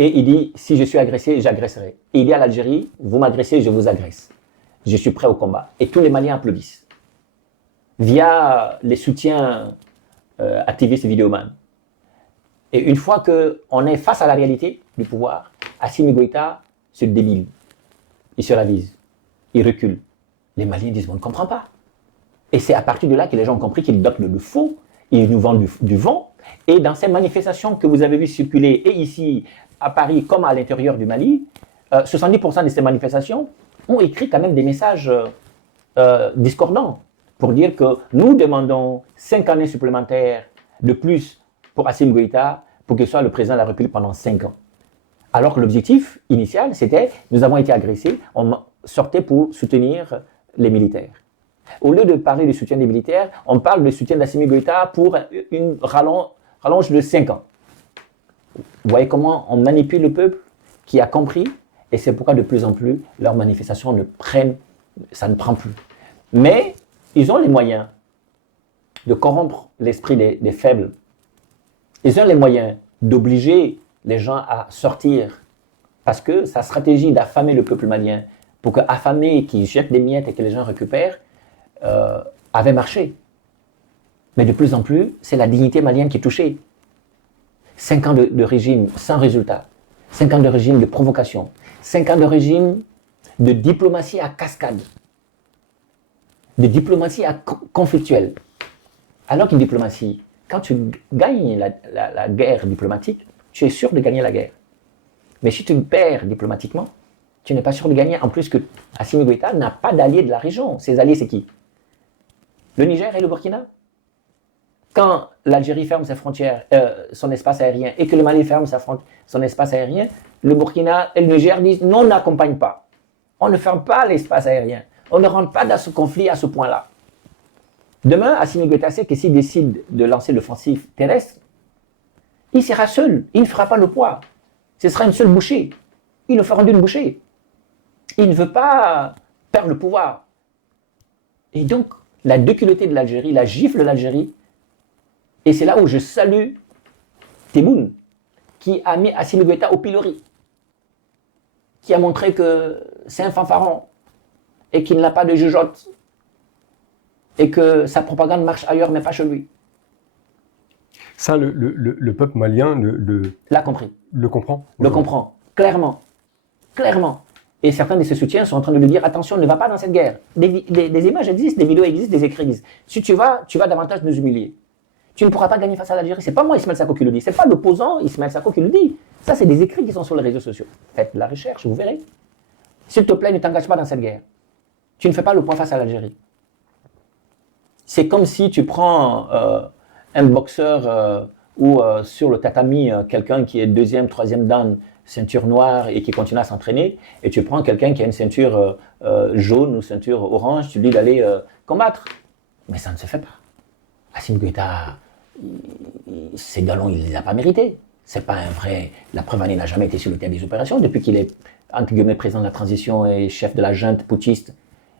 Et il dit, si je suis agressé, j'agresserai. Et il dit à l'Algérie, vous m'agressez, je vous agresse. Je suis prêt au combat. Et tous les Maliens applaudissent. Via les soutiens activistes et vidéomans. Et une fois qu'on est face à la réalité du pouvoir, Assimi Goïta se débile. Il se ravise. Il recule. Les Maliens disent, on ne comprend pas. Et c'est à partir de là que les gens ont compris qu'ils dotent de faux. Ils nous vendent du vent. Et dans ces manifestations que vous avez vues circuler, et ici à Paris comme à l'intérieur du Mali, 70% de ces manifestations ont écrit quand même des messages discordants pour dire que nous demandons 5 années supplémentaires de plus pour Assimi Goïta pour qu'il soit le président de la République pendant 5 ans. Alors que l'objectif initial, c'était nous avons été agressés, on sortait pour soutenir les militaires. Au lieu de parler du soutien des militaires, on parle du soutien d'Assimi Goïta pour une rallonge de 5 ans. Vous voyez comment on manipule le peuple qui a compris, et c'est pourquoi de plus en plus leurs manifestations ça ne prend plus. Mais ils ont les moyens de corrompre l'esprit des faibles. Ils ont les moyens d'obliger les gens à sortir, parce que sa stratégie d'affamer le peuple malien, pour que affamé, qui jette des miettes et que les gens récupèrent, avait marché. Mais de plus en plus, c'est la dignité malienne qui est touchée. 5 ans de régime sans résultat, 5 ans de régime de provocation, 5 ans de régime de diplomatie à cascade, de diplomatie conflictuelle. Alors qu'une diplomatie, quand tu gagnes la guerre diplomatique, tu es sûr de gagner la guerre. Mais si tu perds diplomatiquement, tu n'es pas sûr de gagner. En plus que Assimi Goïta n'a pas d'alliés de la région. Ses alliés, c'est qui? Le Niger et le Burkina. Quand l'Algérie ferme ses frontières, son espace aérien, et que le Mali ferme son espace aérien, le Burkina et le Niger disent non, on n'accompagne pas. On ne ferme pas l'espace aérien. On ne rentre pas dans ce conflit à ce point-là. Demain, Assimi Goïta sait que s'il décide de lancer l'offensive terrestre, il sera seul. Il ne fera pas le poids. Ce sera une seule bouchée. Ils le feront d'une bouchée. Il ne veut pas perdre le pouvoir. Et donc, la déculottée de l'Algérie, la gifle de l'Algérie, et c'est là où je salue Tebboune, qui a mis Assimi Goïta au pilori, qui a montré que c'est un fanfaron, et qu'il n'a pas de jugeote, et que sa propagande marche ailleurs, mais pas chez lui. Ça, le peuple malien L'a compris. le comprend. Le comprend, clairement. Clairement. Et certains de ses soutiens sont en train de lui dire attention, ne va pas dans cette guerre. Des images existent, des vidéos existent, des écrits existent. Si tu vas davantage nous humilier. Tu ne pourras pas gagner face à l'Algérie. C'est pas moi, Ismaël Sako, qui le dit. C'est pas l'opposant Ismaël Sako qui le dit. Ça, c'est des écrits qui sont sur les réseaux sociaux. Faites la recherche, vous verrez. S'il te plaît, ne t'engage pas dans cette guerre. Tu ne fais pas le point face à l'Algérie. C'est comme si tu prends un boxeur ou sur le tatami, quelqu'un qui est deuxième, troisième dan, ceinture noire et qui continue à s'entraîner, et tu prends quelqu'un qui a une ceinture jaune ou ceinture orange, tu lui dis d'aller combattre. Mais ça ne se fait pas. Assimi Goïta, ces galons, il ne les a pas mérités. C'est pas un vrai. La preuve, il n'a jamais été sur le terrain des opérations. Depuis qu'il est, entre guillemets, président de la transition et chef de la junte putschiste,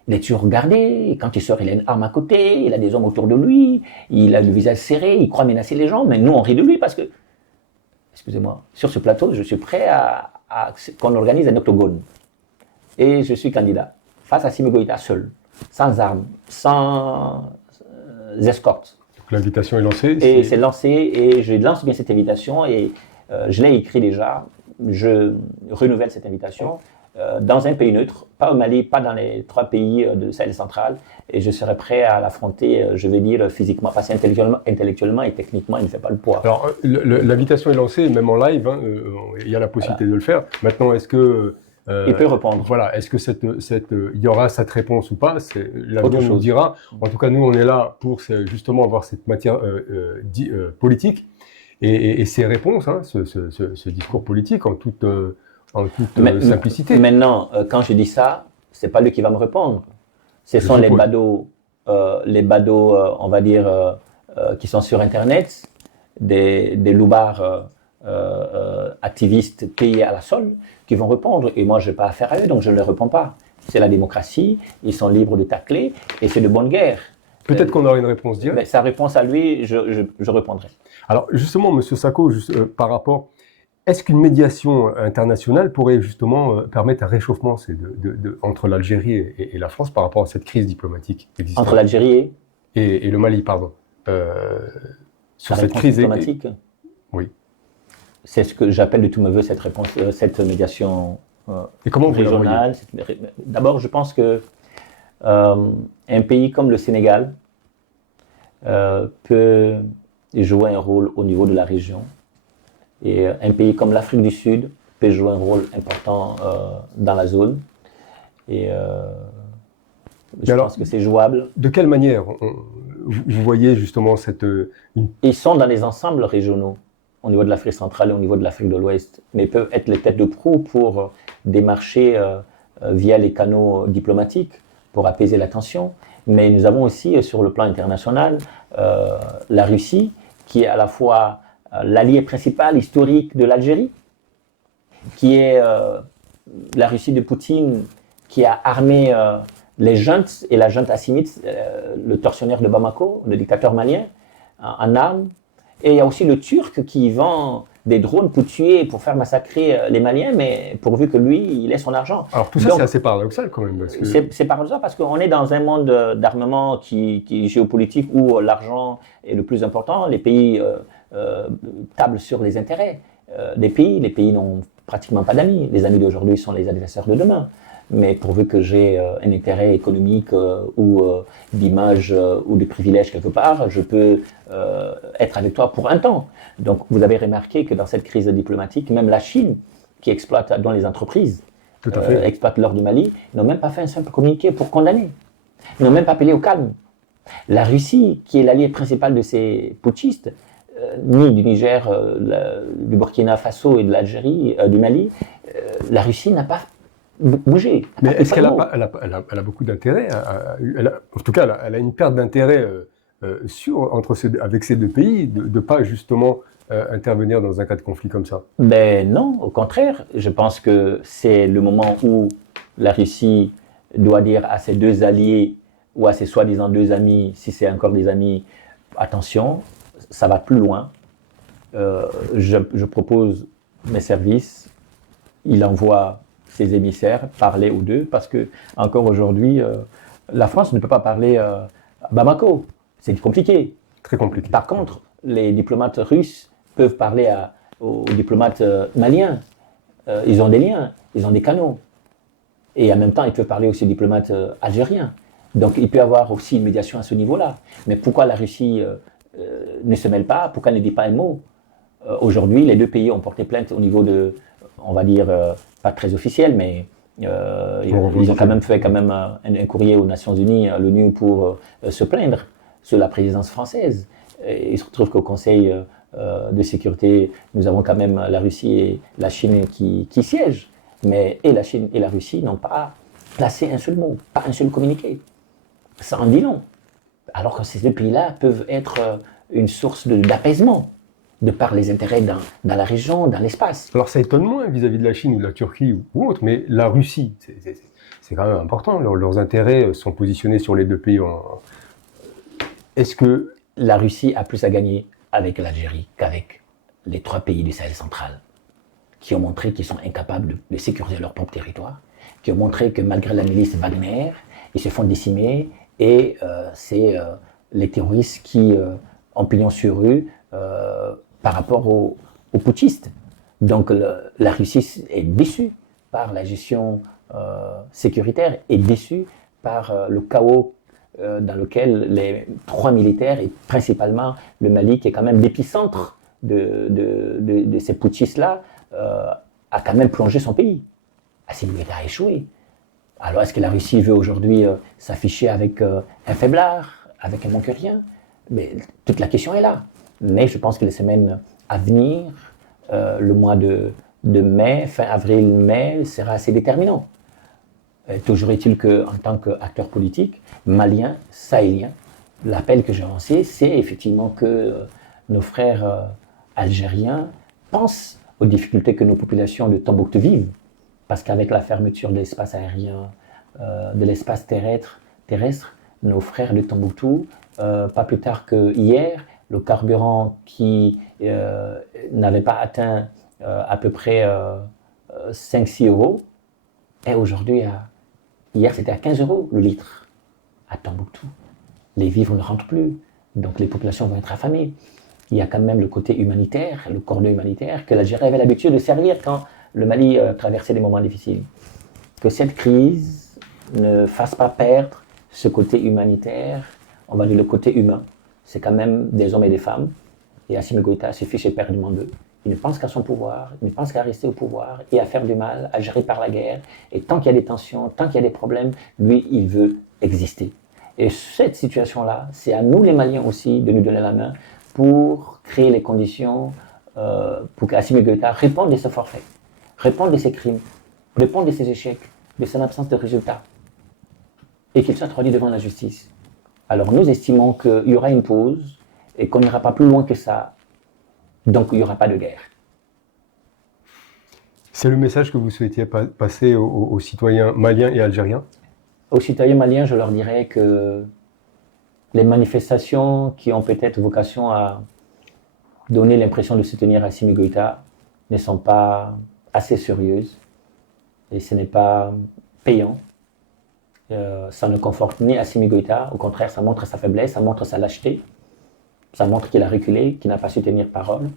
il est toujours gardé. Et quand il sort, il a une arme à côté, il a des hommes autour de lui, il a le visage serré, il croit menacer les gens. Mais nous, on rit de lui parce que, excusez-moi, sur ce plateau, je suis prêt à qu'on organise un octogone. Et je suis candidat face à Assimi Goïta seul, sans armes, sans escorte. L'invitation est lancée. Et c'est lancé, et je lance bien cette invitation, et je l'ai écrit déjà. Je renouvelle cette invitation dans un pays neutre, pas au Mali, pas dans les 3 pays de Sahel central, et je serai prêt à l'affronter, je vais dire physiquement, parce qu'intellectuellement et techniquement, il ne fait pas le poids. Alors, l'invitation est lancée, même en live, hein, il y a la possibilité de le faire. Maintenant, est-ce que... il peut répondre. Voilà, est-ce que il y aura cette réponse ou pas? L'avenir nous dira. En tout cas, nous, on est là pour justement avoir cette matière politique et ces réponses, hein, ce discours politique en toute simplicité. Maintenant, quand je dis ça, c'est pas lui qui va me répondre. Ce sont les badauds, on va dire, qui sont sur Internet, des loupards activistes payés à la solde, qui vont répondre. Et moi, je n'ai pas affaire à eux, donc je ne leur réponds pas. C'est la démocratie, ils sont libres de tacler, et c'est de bonne guerre. Peut-être qu'on aura une réponse directe. Mais sa réponse à lui, je répondrai. Alors, justement, M. Sako, par rapport, est-ce qu'une médiation internationale pourrait justement permettre un réchauffement entre l'Algérie et la France par rapport à cette crise diplomatique existante? Entre l'Algérie et le Mali, pardon. Sur cette crise diplomatique. Oui. C'est ce que j'appelle de tous mes voeux cette réponse, cette médiation et comment régionale. D'abord, je pense que un pays comme le Sénégal peut jouer un rôle au niveau de la région, et un pays comme l'Afrique du Sud peut jouer un rôle important dans la zone. Et je pense que c'est jouable. De quelle manière vous voyez justement Ils sont dans les ensembles régionaux, au niveau de l'Afrique centrale et au niveau de l'Afrique de l'Ouest, mais ils peuvent être les têtes de proue pour démarcher via les canaux diplomatiques, pour apaiser la tension. Mais nous avons aussi, sur le plan international, la Russie, qui est à la fois l'allié principal historique de l'Algérie, qui est la Russie de Poutine, qui a armé les juntes et la junte hassimite, le tortionnaire de Bamako, le dictateur malien, en armes. Et il y a aussi le Turc qui vend des drones pour tuer, pour faire massacrer les Maliens, mais pourvu que lui, il ait son argent. Alors tout ça, c'est assez paradoxal quand même. C'est paradoxal parce qu'on est dans un monde d'armement qui est géopolitique où l'argent est le plus important. Les pays tablent sur les intérêts des pays. Les pays n'ont pratiquement pas d'amis. Les amis d'aujourd'hui sont les adversaires de demain. Mais pourvu que j'ai un intérêt économique ou d'image ou de privilège quelque part, je peux être avec toi pour un temps. Donc vous avez remarqué que dans cette crise diplomatique, même la Chine, qui exploite, dont les entreprises exploitent l'or du Mali, n'ont même pas fait un simple communiqué pour condamner. Ils n'ont même pas appelé au calme. La Russie, qui est l'allié principal de ces putschistes, ni du Niger, du Burkina Faso et de l'Algérie, du Mali, la Russie n'a pas bouger. Mais est-ce qu'elle a beaucoup d'intérêt en tout cas, elle a une perte d'intérêt avec ces deux pays, de ne pas justement intervenir dans un cas de conflit comme ça? Ben non, au contraire. Je pense que c'est le moment où la Russie doit dire à ses deux alliés ou à ses soi-disant deux amis, si c'est encore des amis, attention, ça va plus loin. Je propose mes services, il envoie ses émissaires parler aux deux, parce que encore aujourd'hui, la France ne peut pas parler à Bamako. C'est compliqué. Très compliqué. Par contre, les diplomates russes peuvent parler aux diplomates maliens. Ils ont des liens, ils ont des canaux. Et en même temps, ils peuvent parler aussi aux diplomates algériens. Donc, il peut y avoir aussi une médiation à ce niveau-là. Mais pourquoi la Russie ne se mêle pas? Pourquoi elle ne dit pas un mot? Aujourd'hui, les deux pays ont porté plainte au niveau de, on va dire, pas très officiel, mais ils ont quand même fait un courrier aux Nations Unies, à l'ONU, pour se plaindre sous la présidence française. Et il se retrouve qu'au Conseil de sécurité, nous avons quand même la Russie et la Chine qui siègent. Mais et la Chine et la Russie n'ont pas placé un seul mot, pas un seul communiqué. Ça en dit long. Alors que ces deux pays-là peuvent être une source d'apaisement, de par les intérêts dans la région, dans l'espace. Alors ça étonne moins vis-à-vis de la Chine ou de la Turquie ou autre, mais la Russie, c'est quand même important. Leurs intérêts sont positionnés sur les deux pays. Est-ce que la Russie a plus à gagner avec l'Algérie qu'avec les trois pays du Sahel central, qui ont montré qu'ils sont incapables de sécuriser leur propre territoire, qui ont montré que malgré la milice Wagner, ils se font décimer, et c'est les terroristes qui ont pignon sur rue par rapport aux putschistes. Donc la Russie est déçue par la gestion sécuritaire, est déçue par le chaos dans lequel les trois militaires, et principalement le Mali, qui est quand même l'épicentre de ces putschistes-là, a quand même plongé son pays. Assimi Goïta a échoué. Alors est-ce que la Russie veut aujourd'hui s'afficher avec un faiblard, avec un manquerien? Mais toute la question est là. Mais je pense que les semaines à venir, le mois de mai, fin avril-mai, sera assez déterminant. Toujours est-il qu'en tant qu'acteur politique, malien, sahélien, l'appel que j'ai lancé, c'est effectivement que nos frères algériens pensent aux difficultés que nos populations de Tombouctou vivent. Parce qu'avec la fermeture de l'espace aérien, de l'espace terrestre, nos frères de Tombouctou, pas plus tard que hier, le carburant qui n'avait pas atteint à peu près 5-6 euros est aujourd'hui hier c'était à 15 euros le litre à Tombouctou. Les vivres ne rentrent plus, donc les populations vont être affamées. Il y a quand même le côté humanitaire, le cordon humanitaire, que l'Algérie avait l'habitude de servir quand le Mali traversait des moments difficiles. Que cette crise ne fasse pas perdre ce côté humanitaire, on va dire le côté humain. C'est quand même des hommes et des femmes. Et Assimi Goïta se fiche éperdument d'eux. Il ne pense qu'à son pouvoir, il ne pense qu'à rester au pouvoir et à faire du mal, à gérer par la guerre. Et tant qu'il y a des tensions, tant qu'il y a des problèmes, lui, il veut exister. Et cette situation-là, c'est à nous les Maliens aussi de nous donner la main pour créer les conditions pour qu'Assimi Goïta réponde de ce forfait, réponde de ses crimes, réponde de ses échecs, de son absence de résultats, et qu'il soit traduit devant la justice. Alors nous estimons qu'il y aura une pause et qu'on n'ira pas plus loin que ça, donc il n'y aura pas de guerre. C'est le message que vous souhaitiez passer aux citoyens maliens et algériens? Aux citoyens maliens, je leur dirais que les manifestations qui ont peut-être vocation à donner l'impression de soutenir Assimi Goïta ne sont pas assez sérieuses et ce n'est pas payant. Ça ne conforte ni Assimi Goïta, au contraire, ça montre sa faiblesse, ça montre sa lâcheté, ça montre qu'il a reculé, qu'il n'a pas su tenir parole.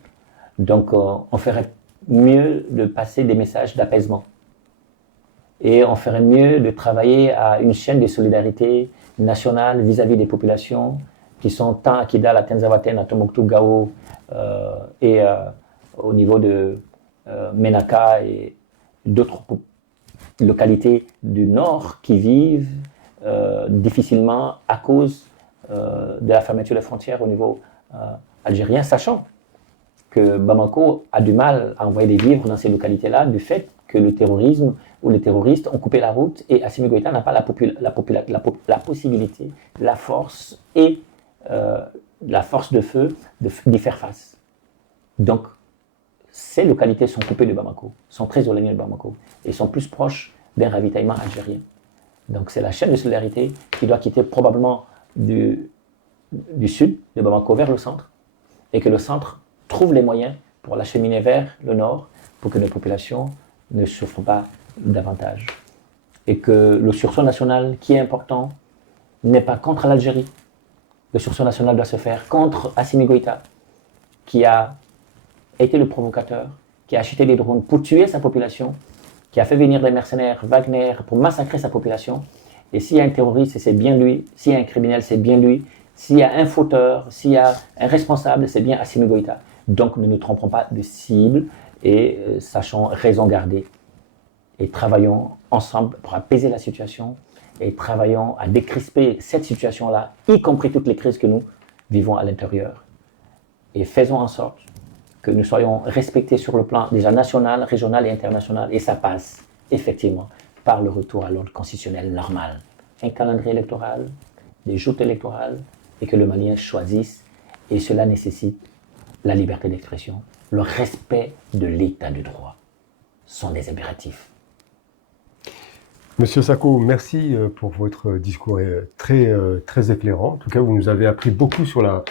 Donc, on ferait mieux de passer des messages d'apaisement. Et on ferait mieux de travailler à une chaîne de solidarité nationale vis-à-vis des populations qui sont tant à Kidal, à Tenzawatène, à Tombouctou, Gao et au niveau de Ménaka et d'autres localités du nord qui vivent difficilement à cause de la fermeture des frontières au niveau algérien, sachant que Bamako a du mal à envoyer des vivres dans ces localités-là du fait que le terrorisme ou les terroristes ont coupé la route et Assimi Goïta n'a pas la possibilité, la force et la force de feu d'y faire face. Donc, ces localités sont coupées de Bamako, sont très éloignées de Bamako et sont plus proches d'un ravitaillement algérien. Donc c'est la chaîne de solidarité qui doit quitter probablement du sud, de Bamako, vers le centre, et que le centre trouve les moyens pour l'acheminer vers le nord, pour que nos populations ne souffrent pas davantage. Et que le sursaut national, qui est important, n'est pas contre l'Algérie. Le sursaut national doit se faire contre Assimi Goïta, qui a été le provocateur, qui a acheté des drones pour tuer sa population, qui a fait venir des mercenaires Wagner pour massacrer sa population. Et s'il y a un terroriste, c'est bien lui. S'il y a un criminel, c'est bien lui. S'il y a un fauteur, s'il y a un responsable, c'est bien Assimi Goïta. Donc ne nous trompons pas de cible et sachons raison garder. Et travaillons ensemble pour apaiser la situation et travaillons à décrisper cette situation-là, y compris toutes les crises que nous vivons à l'intérieur. Et faisons en sorte que nous soyons respectés sur le plan déjà national, régional et international. Et ça passe effectivement par le retour à l'ordre constitutionnel normal. Un calendrier électoral, des joutes électorales et que le Malien choisisse. Et cela nécessite la liberté d'expression, le respect de l'état de droit. Sont des impératifs. Monsieur Sako, merci pour votre discours très éclairant. En tout cas, vous nous avez appris beaucoup sur le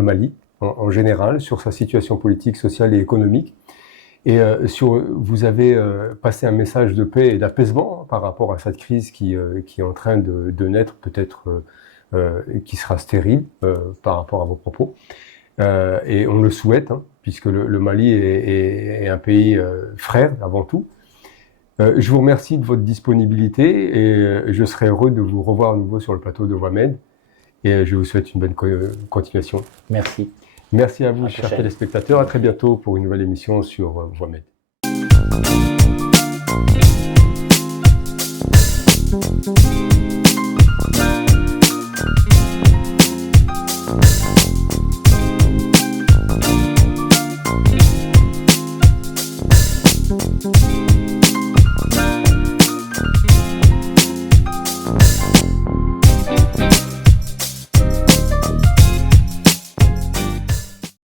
Mali en général, sur sa situation politique, sociale et économique. Et vous avez passé un message de paix et d'apaisement par rapport à cette crise qui est en train de naître, peut-être qui sera stérile par rapport à vos propos. Et on le souhaite, hein, puisque le Mali est un pays frère avant tout. Je vous remercie de votre disponibilité et je serai heureux de vous revoir à nouveau sur le plateau de WAMED. Et je vous souhaite une bonne continuation. Merci. Merci à vous, chers téléspectateurs. À très bientôt pour une nouvelle émission sur WAMED.